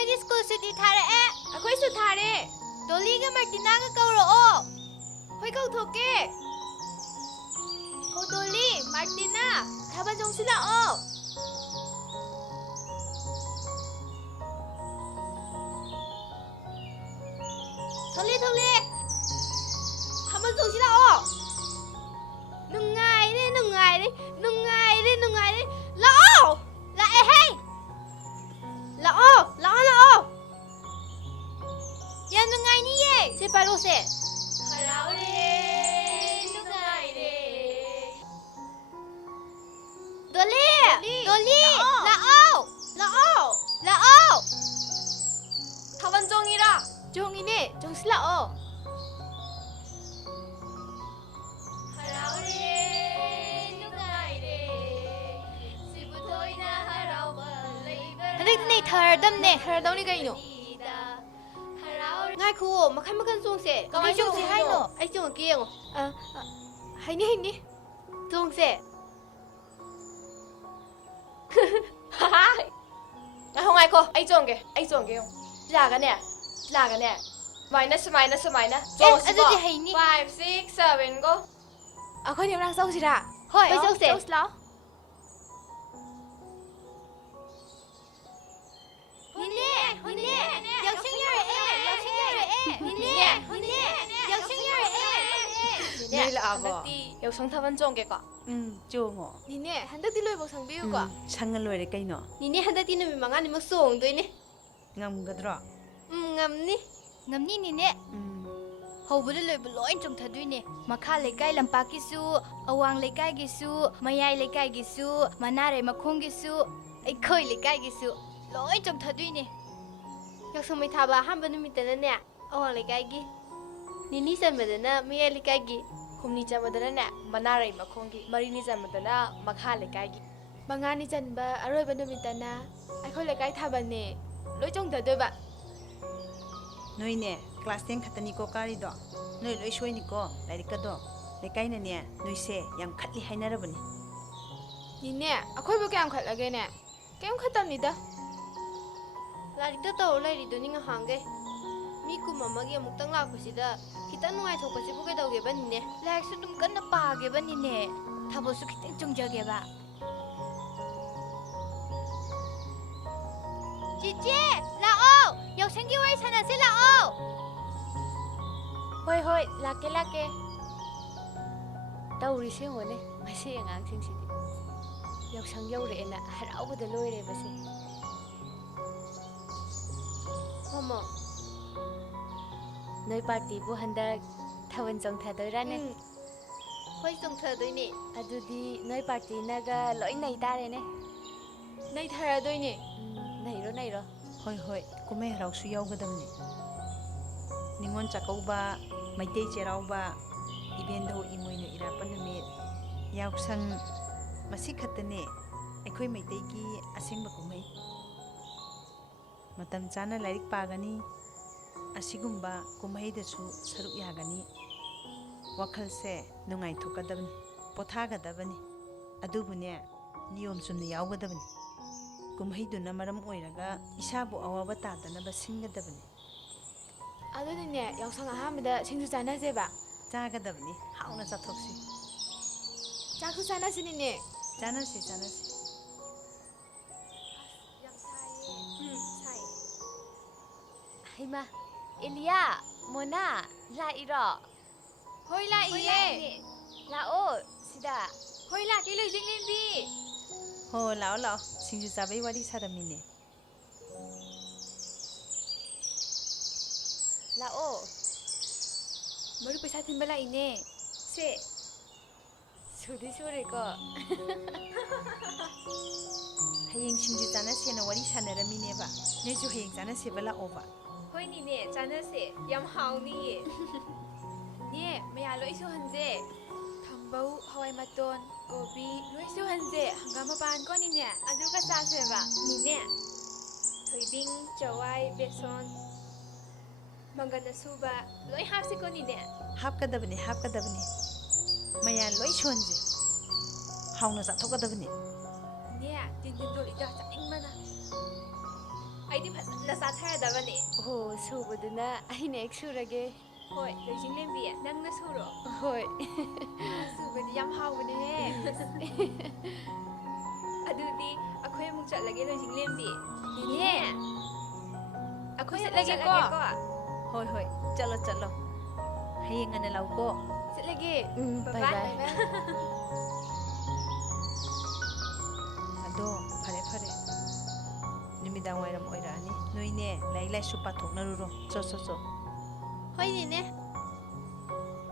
ꯑꯩꯈꯣꯏꯗꯤ ꯁ꯭ꯀꯨꯜ ꯁꯨꯇꯤ ꯊꯥꯔꯛꯑꯦ ꯑꯩꯈꯣꯏꯁꯨ ꯊꯥꯔꯦ ꯗꯣꯂꯤꯒ ꯃꯥꯔꯇꯤꯅꯥꯒ ꯀꯧꯔꯛꯑꯣ ꯍꯣꯏ ꯀꯧꯊꯣꯛꯀꯦ ꯍꯣ ꯗꯣꯂꯤ ꯃꯥꯔꯇꯤꯅꯥ ꯊꯥꯕꯜ ꯆꯣꯡꯁꯤ ꯂꯥꯛꯑꯣ ꯊꯣꯛꯂꯦ ꯊꯥꯕꯜ ꯆꯣꯡꯁꯤ ꯂꯥꯛꯑꯣ ꯅꯨꯡꯉꯥꯏꯔꯦ ꯂꯥꯛꯑꯣ ꯂꯥꯛꯑꯦꯍꯦ ꯂꯥꯛꯑꯣ ꯌꯥꯝ ꯅꯨꯡꯉꯥꯏꯅꯤꯌꯦ ꯁꯦ ꯄꯥꯏꯔꯣꯁꯦ ꯍꯔꯥꯎꯔꯦ ꯅꯨꯡꯉꯥꯏꯔꯦ ꯗꯣꯂꯤ ꯂꯥꯛꯑꯣ ꯊꯥꯕꯜ ꯆꯣꯡꯉꯤꯔꯥ ꯆꯣꯡꯉꯤꯅꯦ ꯆꯣꯡꯁꯤ ꯂꯥꯛꯑꯣ ꯍꯔꯥꯎꯔꯦ ꯅꯨꯡꯉꯥꯏꯔꯦ ꯁꯤꯕꯨ ꯊꯣꯏꯅ ꯍꯔꯥꯎꯕ ꯂꯩꯕ ꯍꯟꯗꯛꯇꯤ ꯅꯩꯊꯔꯗꯝꯅꯦ ꯊꯔꯗꯧꯅꯤ ꯀꯩꯅꯣ ꯍꯔꯥꯎꯔꯦ ꯉꯥꯏꯈꯨꯑꯣ ꯃꯈꯜ ꯆꯣꯡꯁꯦ ꯀꯃꯥꯏ ꯆꯣꯡꯁꯤ ꯍꯥꯏꯅꯣ ꯑꯩ ꯆꯣꯡꯉꯛꯀꯦ ꯌꯦꯡꯉꯣ ꯍꯩꯅꯤ ꯆꯣꯡꯁꯦ ꯉꯥꯏꯈꯣ ꯑꯩ ꯆꯣꯡꯒꯦ ꯌꯦꯡꯉꯣ ꯁꯤꯂꯥꯒꯅꯦ ꯁꯨꯃꯥꯏꯅ ꯆꯣꯡꯁꯤꯀꯣ ꯑꯗꯨꯗꯤ ꯍꯩꯅꯤ 5 6 7 ꯒꯣ ꯑꯩꯈꯣꯏꯅꯤ ꯑꯃꯔꯛ ꯆꯧꯁꯤꯔꯥ ꯍꯣꯏ ꯆꯧꯁꯦ ꯂꯥꯛꯑꯣ ꯅꯤꯅꯦ ꯌꯥꯎꯁꯪ ꯌꯧꯔꯛꯑꯦ ꯌꯥꯎꯁꯪ ꯌꯧꯔꯛꯑꯦ ꯅꯣꯏ ꯂꯥꯛꯑꯕꯣ? ꯍꯟꯗꯛꯇꯤ ꯌꯥꯎꯁꯪ ꯊꯥꯕꯜ ꯆꯣꯡꯒꯦꯀꯣ ꯆꯣꯡꯉꯣ. ꯅꯤꯅꯦ ꯍꯟꯗꯛꯇꯤ ꯂꯣꯏꯕꯧ ꯁꯪꯕꯤꯌꯨꯀꯣ ꯁꯪꯉ ꯂꯣꯏꯔꯦ ꯀꯩꯅꯣ. ꯅꯤꯅꯦ ꯍꯟꯗꯛꯇꯤ ꯅꯨꯃꯤꯠ 5ꯅꯤꯃꯨꯛ ꯆꯣꯡꯗꯣꯏꯅꯦ. ꯉꯝꯒꯗ꯭ꯔꯣ? ꯉꯝꯅꯤ. ꯅꯤꯅꯦ. ꯍꯧꯕꯗ ꯂꯣꯏꯕ ꯂꯣꯏ ꯆꯣꯡꯊꯗꯣꯏꯅꯦ. ꯃꯈꯥ ꯂꯩꯀꯥꯏ ꯂꯝꯄꯥꯛꯀꯤꯁꯨ, ꯑꯋꯥꯡ ꯂꯩꯀꯥꯏꯒꯤꯁꯨ, ꯃꯌꯥꯏ ꯂꯩꯀꯥꯏꯒꯤꯁꯨ, ꯃꯅꯥꯔꯩ ꯃꯈꯣꯡꯒꯤꯁꯨ, ꯑꯩꯈꯣꯏ ꯂꯩꯀꯥꯏꯒꯤꯁꯨ ꯂꯣꯏ ꯆꯣꯡꯊꯗꯣꯏꯅꯦ. ꯌꯥꯎꯁꯪ ꯃꯩ ꯊꯥꯕ ꯑꯍꯥꯟꯕ ꯅꯨꯃꯤꯠꯇꯅꯅꯦ ꯑꯋꯥꯡ ꯂꯩꯀꯥꯏꯒꯤ, ꯅꯤꯅꯤ ꯆꯟꯕꯗꯅ ꯃꯌꯥꯏ ꯂꯩꯀꯥꯏꯒꯤ, ꯍꯨꯝꯅꯤ ꯆꯟꯕꯗꯅꯅꯦ ꯃꯅꯥꯔꯩ ꯃꯈꯣꯡꯒꯤ, ꯃꯔꯤꯅꯤ ꯆꯟꯕꯗꯅ ꯃꯈꯥ ꯂꯩꯀꯥꯏꯒꯤ, 5ꯉꯥꯅꯤ ꯆꯟꯕ ꯑꯔꯣꯏꯕ ꯅꯨꯃꯤꯠꯇꯅ ꯑꯩꯈꯣꯏ ꯂꯩꯀꯥꯏ ꯊꯥꯕꯜꯅꯦ. ꯂꯣꯏ ꯆꯣꯡꯊꯗꯣꯏꯕ. ꯅꯣꯏꯅꯦ ꯀ꯭ꯂꯥꯁ 10 ꯈꯛꯇꯅꯤꯀꯣ ꯀꯥꯔꯤꯗꯣ. ꯅꯣꯏ ꯂꯣꯏ ꯁꯣꯏꯅꯤꯀꯣ ꯂꯥꯏꯔꯤꯛꯀꯗꯣ. ꯂꯩꯀꯥꯏꯅꯅꯦ ꯅꯣꯏꯁꯦ ꯌꯥꯝ ꯈꯠꯂꯤ ꯍꯥꯏꯅꯔꯕꯅꯤ. ꯅꯤꯅꯦ ꯑꯩꯈꯣꯏꯕꯨ ꯀꯌꯥꯝ ꯈꯠꯂꯒꯦꯅꯦ? ꯀꯩꯝ ꯈꯠꯇꯕꯅꯤꯗ. ꯂꯥꯏꯔꯤꯛꯇ ꯇꯧꯔ ꯂꯩꯔꯤꯗꯨꯅꯤ ꯉꯍꯥꯡꯒꯩ. ꯃꯤ ꯀꯨꯝ ꯑꯃꯒꯤ ꯑꯃꯨꯛꯇꯪ ꯂꯥꯛꯄꯁꯤꯗ ꯈꯤꯇꯪ ꯅꯨꯡꯉꯥꯏꯊꯣꯛꯄꯁꯤꯕꯨ ꯀꯩꯗꯧꯒꯦꯕ ꯅꯤꯅꯦ? ꯂꯥꯏꯔꯤꯛꯁꯨ ꯑꯗꯨꯝ ꯀꯟꯅ ꯄꯥꯒꯦꯕ ꯅꯤꯅꯦ. ꯊꯥꯕꯜꯁꯨ ꯈꯤꯇꯪ ꯆꯣꯡꯖꯒꯦꯕ. ꯆꯤꯆꯦ ꯂꯥꯛꯑꯣ, ꯌꯥꯎꯁꯪꯒꯤ ꯋꯥꯔꯤ ꯁꯥꯟꯅꯁꯤ ꯂꯥꯛꯑꯣ. ꯍꯣꯏ ꯂꯥꯛꯀꯦ. ꯇꯧꯔꯤꯁꯦ ꯌꯦꯡꯉꯣꯅꯦ ꯃꯁꯤ ꯑꯉꯥꯡꯁꯤꯡꯁꯤꯗꯤ. ꯌꯥꯎꯁꯪ ꯌꯧꯔꯛꯑꯦꯅ ꯍꯔꯥꯎꯕꯗ ꯂꯣꯏꯔꯦꯕꯁꯦ. ꯃꯃꯥ, ꯅꯣꯏ ꯄꯥꯔꯇꯤꯕꯨ ꯍꯟꯗꯛ ꯊꯥꯕꯜ ꯆꯣꯡꯊꯗꯣꯏꯔꯥꯅꯦ? ꯍꯣꯏ ꯆꯣꯡꯊꯗꯣꯏꯅꯦ. ꯑꯗꯨꯗꯤ ꯅꯣꯏ ꯄꯥꯔꯇꯤꯅꯒ ꯂꯣꯏ ꯅꯩ ꯇꯥꯔꯦꯅꯦ. ꯅꯩꯊꯔꯗꯣꯏꯅꯦ. ꯅꯩꯔꯣ. ꯍꯣꯏ ꯀꯨꯝꯍꯩ ꯍꯔꯥꯎꯁꯨ ꯌꯥꯎꯒꯗꯕꯅꯤ. ꯅꯤꯉꯣꯜ ꯆꯥꯛꯀꯧꯕ, ꯃꯩꯇꯩ ꯆꯩꯔꯥꯎꯕ, ꯏꯕꯦꯟꯗꯧ ꯏꯃꯣꯏꯅꯨ ꯏꯔꯥꯠꯄ ꯅꯨꯃꯤꯠ, ꯌꯥꯎꯁꯪ, ꯃꯁꯤ ꯈꯛꯇꯅꯦ ꯑꯩꯈꯣꯏ ꯃꯩꯇꯩꯒꯤ ꯑꯁꯦꯡꯕ ꯀꯨꯝꯍꯩ. ꯃꯇꯝ ꯆꯥꯅ ꯂꯥꯏꯔꯤꯛ ꯄꯥꯒꯅꯤ. ꯑꯁꯤꯒꯨꯝꯕ ꯀꯨꯝꯍꯩꯗꯁꯨ ꯁꯔꯨꯛ ꯌꯥꯒꯅꯤ. ꯋꯥꯈꯜꯁꯦ ꯅꯨꯡꯉꯥꯏꯊꯣꯛꯀꯗꯕꯅꯤ, ꯄꯣꯊꯥꯒꯗꯕꯅꯤ. ꯑꯗꯨꯕꯨꯅꯦ ꯅꯤꯌꯣꯝ ꯆꯨꯝꯅ ꯌꯥꯎꯒꯗꯕꯅꯤ. ꯀꯨꯝꯍꯩꯗꯨꯅ ꯃꯔꯝ ꯑꯣꯏꯔꯒ ꯏꯁꯥꯕꯨ ꯑꯋꯥꯕ ꯇꯥꯗꯅꯕ ꯁꯤꯟꯒꯗꯕꯅꯤ. ꯑꯗꯨꯅꯤꯅꯦ ꯌꯥꯎꯁꯪ ꯑꯍꯥꯟꯕꯗ ꯁꯤꯡꯖꯨ ꯆꯥꯅꯁꯦꯕ. ꯆꯥꯒꯗꯕꯅꯤ, ꯍꯥꯎꯅ ꯆꯥꯊꯣꯛꯁꯤ. ꯆꯥꯛꯁꯨ ꯆꯥꯅꯁꯤꯅꯤꯅꯦ. ꯆꯥꯅꯁꯤ. ꯌꯥꯝ ꯁꯥꯏꯌꯦ. ꯁꯥꯏꯌꯦ. ꯍꯩꯃꯥ, ꯑꯦꯂꯤꯌꯥ, ꯃꯣꯅꯥ ꯂꯥꯛꯏꯔꯣ? ꯍꯣꯏ ꯂꯥꯛꯏꯌꯦ. ꯂꯥꯛꯑꯣ ꯁꯤꯗ. ꯍꯣꯏ ꯂꯥꯛꯀꯦ ꯂꯣꯏꯖꯤꯡꯂꯦꯝꯕꯤ. ꯍꯣ ꯂꯥꯛꯑꯣ. ꯁꯤꯡꯖꯨ ꯆꯥꯕꯩ ꯋꯥꯔꯤ ꯁꯥꯔꯝꯃꯤꯅꯦ. ꯂꯥꯛꯑꯣ. ꯃꯔꯨ ꯄꯩꯁꯥ ꯊꯤꯟꯕ ꯂꯥꯛꯏꯅꯦ. ꯁꯦ. ꯁꯨꯗꯤ ꯁꯨꯔꯦꯀꯣ. ꯍꯌꯦꯡ ꯁꯤꯡꯖꯨ ꯆꯥꯅꯁꯦꯅ ꯋꯥꯔꯤ ꯁꯥꯟꯅꯔꯝꯃꯤꯅꯦꯕ. ꯅꯣꯏꯁꯨ ꯍꯌꯦꯡ ꯆꯥꯅꯁꯦꯕ ꯂꯥꯛꯑꯣꯕ. ꯍꯣꯏꯅꯤꯅꯦ ꯆꯥꯅꯁꯦ. ꯌꯥꯝ ꯍꯥꯎꯅꯤꯌꯦ. ꯅꯦ ꯃꯌꯥ ꯂꯣꯏ ꯁꯨꯍꯟꯁꯦ. ꯊꯝꯕꯧ, ꯍꯋꯥꯏ ꯃꯇꯣꯟ, ꯀꯣꯕꯤ ꯂꯣꯏ ꯁꯨꯍꯟꯁꯦ. ꯍꯪꯒꯥꯝ ꯃꯄꯥꯟꯀꯣ ꯅꯤꯅꯦ. ꯑꯗꯨꯒ ꯆꯥꯁꯦꯕ. ꯅꯤꯅꯦ, ꯊꯣꯏꯗꯤꯡ, ꯆꯋꯥꯏ, ꯕꯦꯁꯣꯟ, ꯃꯪꯒꯟ ꯑꯁꯨꯕ ꯂꯣꯏ ꯍꯥꯞꯁꯤꯀꯣ ꯅꯤꯅꯦ. ꯍꯥꯞꯀꯗꯕꯅꯤ. ꯃꯌꯥꯟ ꯂꯣꯏ ꯁꯨꯍꯟꯁꯦ. ꯍꯥꯎꯅ ꯆꯥꯊꯣꯛꯀꯗꯕꯅꯤ. ꯅꯦ ꯇꯤꯟ ꯌꯣꯠꯂꯤꯗ ꯆꯥꯅꯤꯡꯕꯅ. ꯑꯩꯗꯤ ꯐꯖꯅ ꯄꯨꯟꯅ ꯆꯥꯊꯔꯗꯕꯅꯤ ꯑꯣ ꯁꯨꯕꯗꯨꯅ ꯑꯩꯅ ꯍꯦꯛ ꯁꯨꯔꯒꯦ ꯍꯣꯏ ꯂꯣꯏꯖꯤꯡꯂꯦꯝꯕꯤ ꯅꯪꯅ ꯁꯨꯔꯣ ꯍꯣꯏ ꯁꯨꯕꯗꯤ ꯌꯥꯝ ꯍꯥꯎꯕꯅꯦꯍꯦ ꯑꯗꯨꯗꯤ ꯑꯩꯈꯣꯏ ꯑꯃꯨꯛ ꯆꯠꯂꯒꯦ ꯂꯣꯏꯖꯤꯡꯂꯦꯝꯕꯤ ꯅꯦꯅꯦ ꯑꯩꯈꯣꯏ ꯆꯠꯂꯒꯦꯀꯣ ꯍꯣꯏ ꯍꯣꯏ ꯆꯠꯂꯣ ꯆꯠꯂꯣ ꯍꯌꯦꯡ ꯉꯟꯅ ꯂꯥꯛꯎꯀꯣ ꯆꯠꯂꯒꯦ ꯕꯥꯏ ꯕꯥꯏ ꯕꯥꯏ ꯕꯥꯏ ꯑꯗꯣ ꯐꯔꯦ ꯐꯔꯦ ꯅꯨꯃꯤꯗꯥꯡ ꯋꯥꯏꯔꯝ ꯑꯣꯏꯔꯛꯑꯅꯤ ꯅꯣꯏꯅꯦ ꯂꯥꯏꯔꯤꯛ ꯂꯥꯏꯁꯨ ꯄꯥꯊꯣꯛꯅꯔꯨꯔꯣ ꯆꯣ ꯍꯣꯏ ꯅꯦꯅꯦ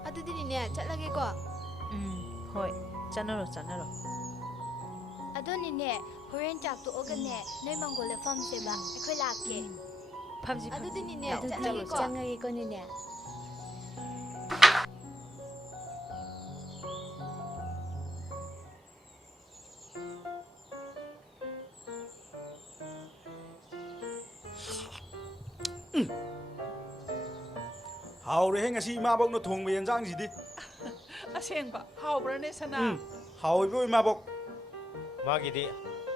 ꯑꯗꯨꯗꯤ ꯅꯦꯅꯦ ꯆꯠꯂꯒꯦꯀꯣ ꯍꯣꯏ ꯆꯠꯅꯔꯣ ꯑꯗꯣꯅꯤꯅꯦ ꯍꯣꯔꯦꯟ ꯆꯥꯛ ꯇꯣꯛꯑꯒꯅꯦ ꯅꯣꯏ ꯃꯪꯒꯣꯜꯗ ꯐꯝꯁꯦꯕ ꯑꯩꯈꯣꯏ ꯂꯥꯛꯀꯦ ꯐꯝꯁꯤ ꯑꯗꯨꯗꯤ ꯅꯦꯅꯦ ꯑꯗꯨꯗꯤ ꯆꯠꯂꯒꯦꯀꯣ ꯆꯪꯉꯒꯦꯀꯣ ꯅꯤꯅꯦ ꯍꯥꯎꯔꯦꯍꯦ ꯉꯁꯤ ꯏꯃꯥꯕꯣꯛꯅ ꯊꯣꯡꯕ ꯌꯦꯟꯖꯥꯡꯁꯤꯗꯤ ꯑꯁꯦꯡꯕ ꯍꯥꯎꯕ꯭ꯔꯅꯦ ꯁꯅꯥ ꯍꯥꯎꯏꯕꯣ ꯏꯃꯥꯕꯣꯛ 마기디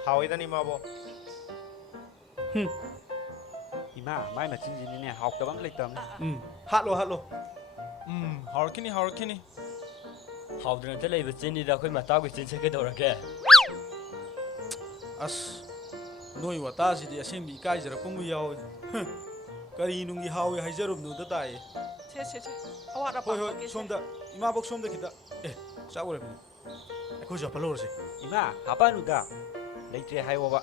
하오이다니 마보 이마 마이 마친지니네 하옥다방 레이땀 ꯍꯥꯠꯂꯣ 하울키니 하울키니 하오드한테 레이브 찐이다 거의 맞다고 찐색에 돌아게 ꯑꯁ ꯅꯣꯏ ꯋꯥꯇꯥꯁꯤꯗꯤ ꯑꯁꯦꯡꯕ ꯏꯀꯥꯏꯖꯔꯛꯄꯕꯨ ꯌꯥꯎꯏ ꯀꯔꯤ ꯅꯨꯡꯒꯤ ꯍꯥꯎꯏ ꯍꯥꯏꯖꯔꯨꯕꯅꯣꯗ ꯇꯥꯏꯌꯦ ꯁꯦ ꯑꯋꯥꯠ ꯑꯄꯥ ꯍꯣꯏ ꯁꯣꯝꯗ ꯏꯃꯥꯕꯣꯛ ꯁꯣꯝꯗ ꯈꯤꯇ ꯆꯥꯛ ꯑꯣꯏꯔꯕꯅꯤ ꯑꯩꯈꯣꯏꯁꯨ ꯍꯥꯞꯍꯜꯂꯧꯔꯁꯤ 이마 하바누다 레이트레 하이워바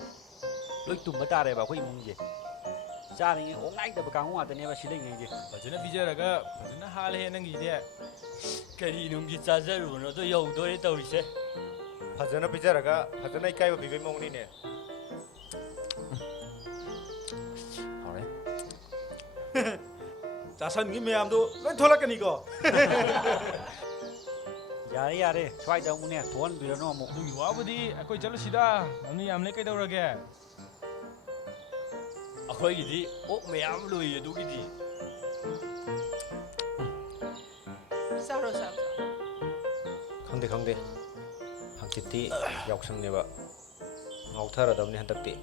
로이 tumba 따래봐 거의 뭉제 짜링이 옹나이다 강호 왔다네바 시랭이게 फजन पिजरगा फजन हाल है नंगीदे 그리 놈기 짜자루노도 여우도에 떠오르세 파자나 피자라가 파자나 이까이고 비비 먹니네 ꯆꯥꯁꯟꯒꯤ ꯃꯌꯥꯝꯗꯣ ꯂꯣꯏ ꯊꯣꯛꯂꯛꯀꯅꯤꯀꯣ 야래 야래 스와이다 우네 도안 비러노 뭐 दुगी वाबुदी अकोई चलुसिदा नमनी यामले कइदौरगे अखोइगिदी ओक मयाम लोइ अदुगिदी 싸로 강대 한끼띠 역성내봐 ꯉꯥꯎꯊꯔꯗꯕꯅꯤ ꯍꯟꯗꯛꯇꯤ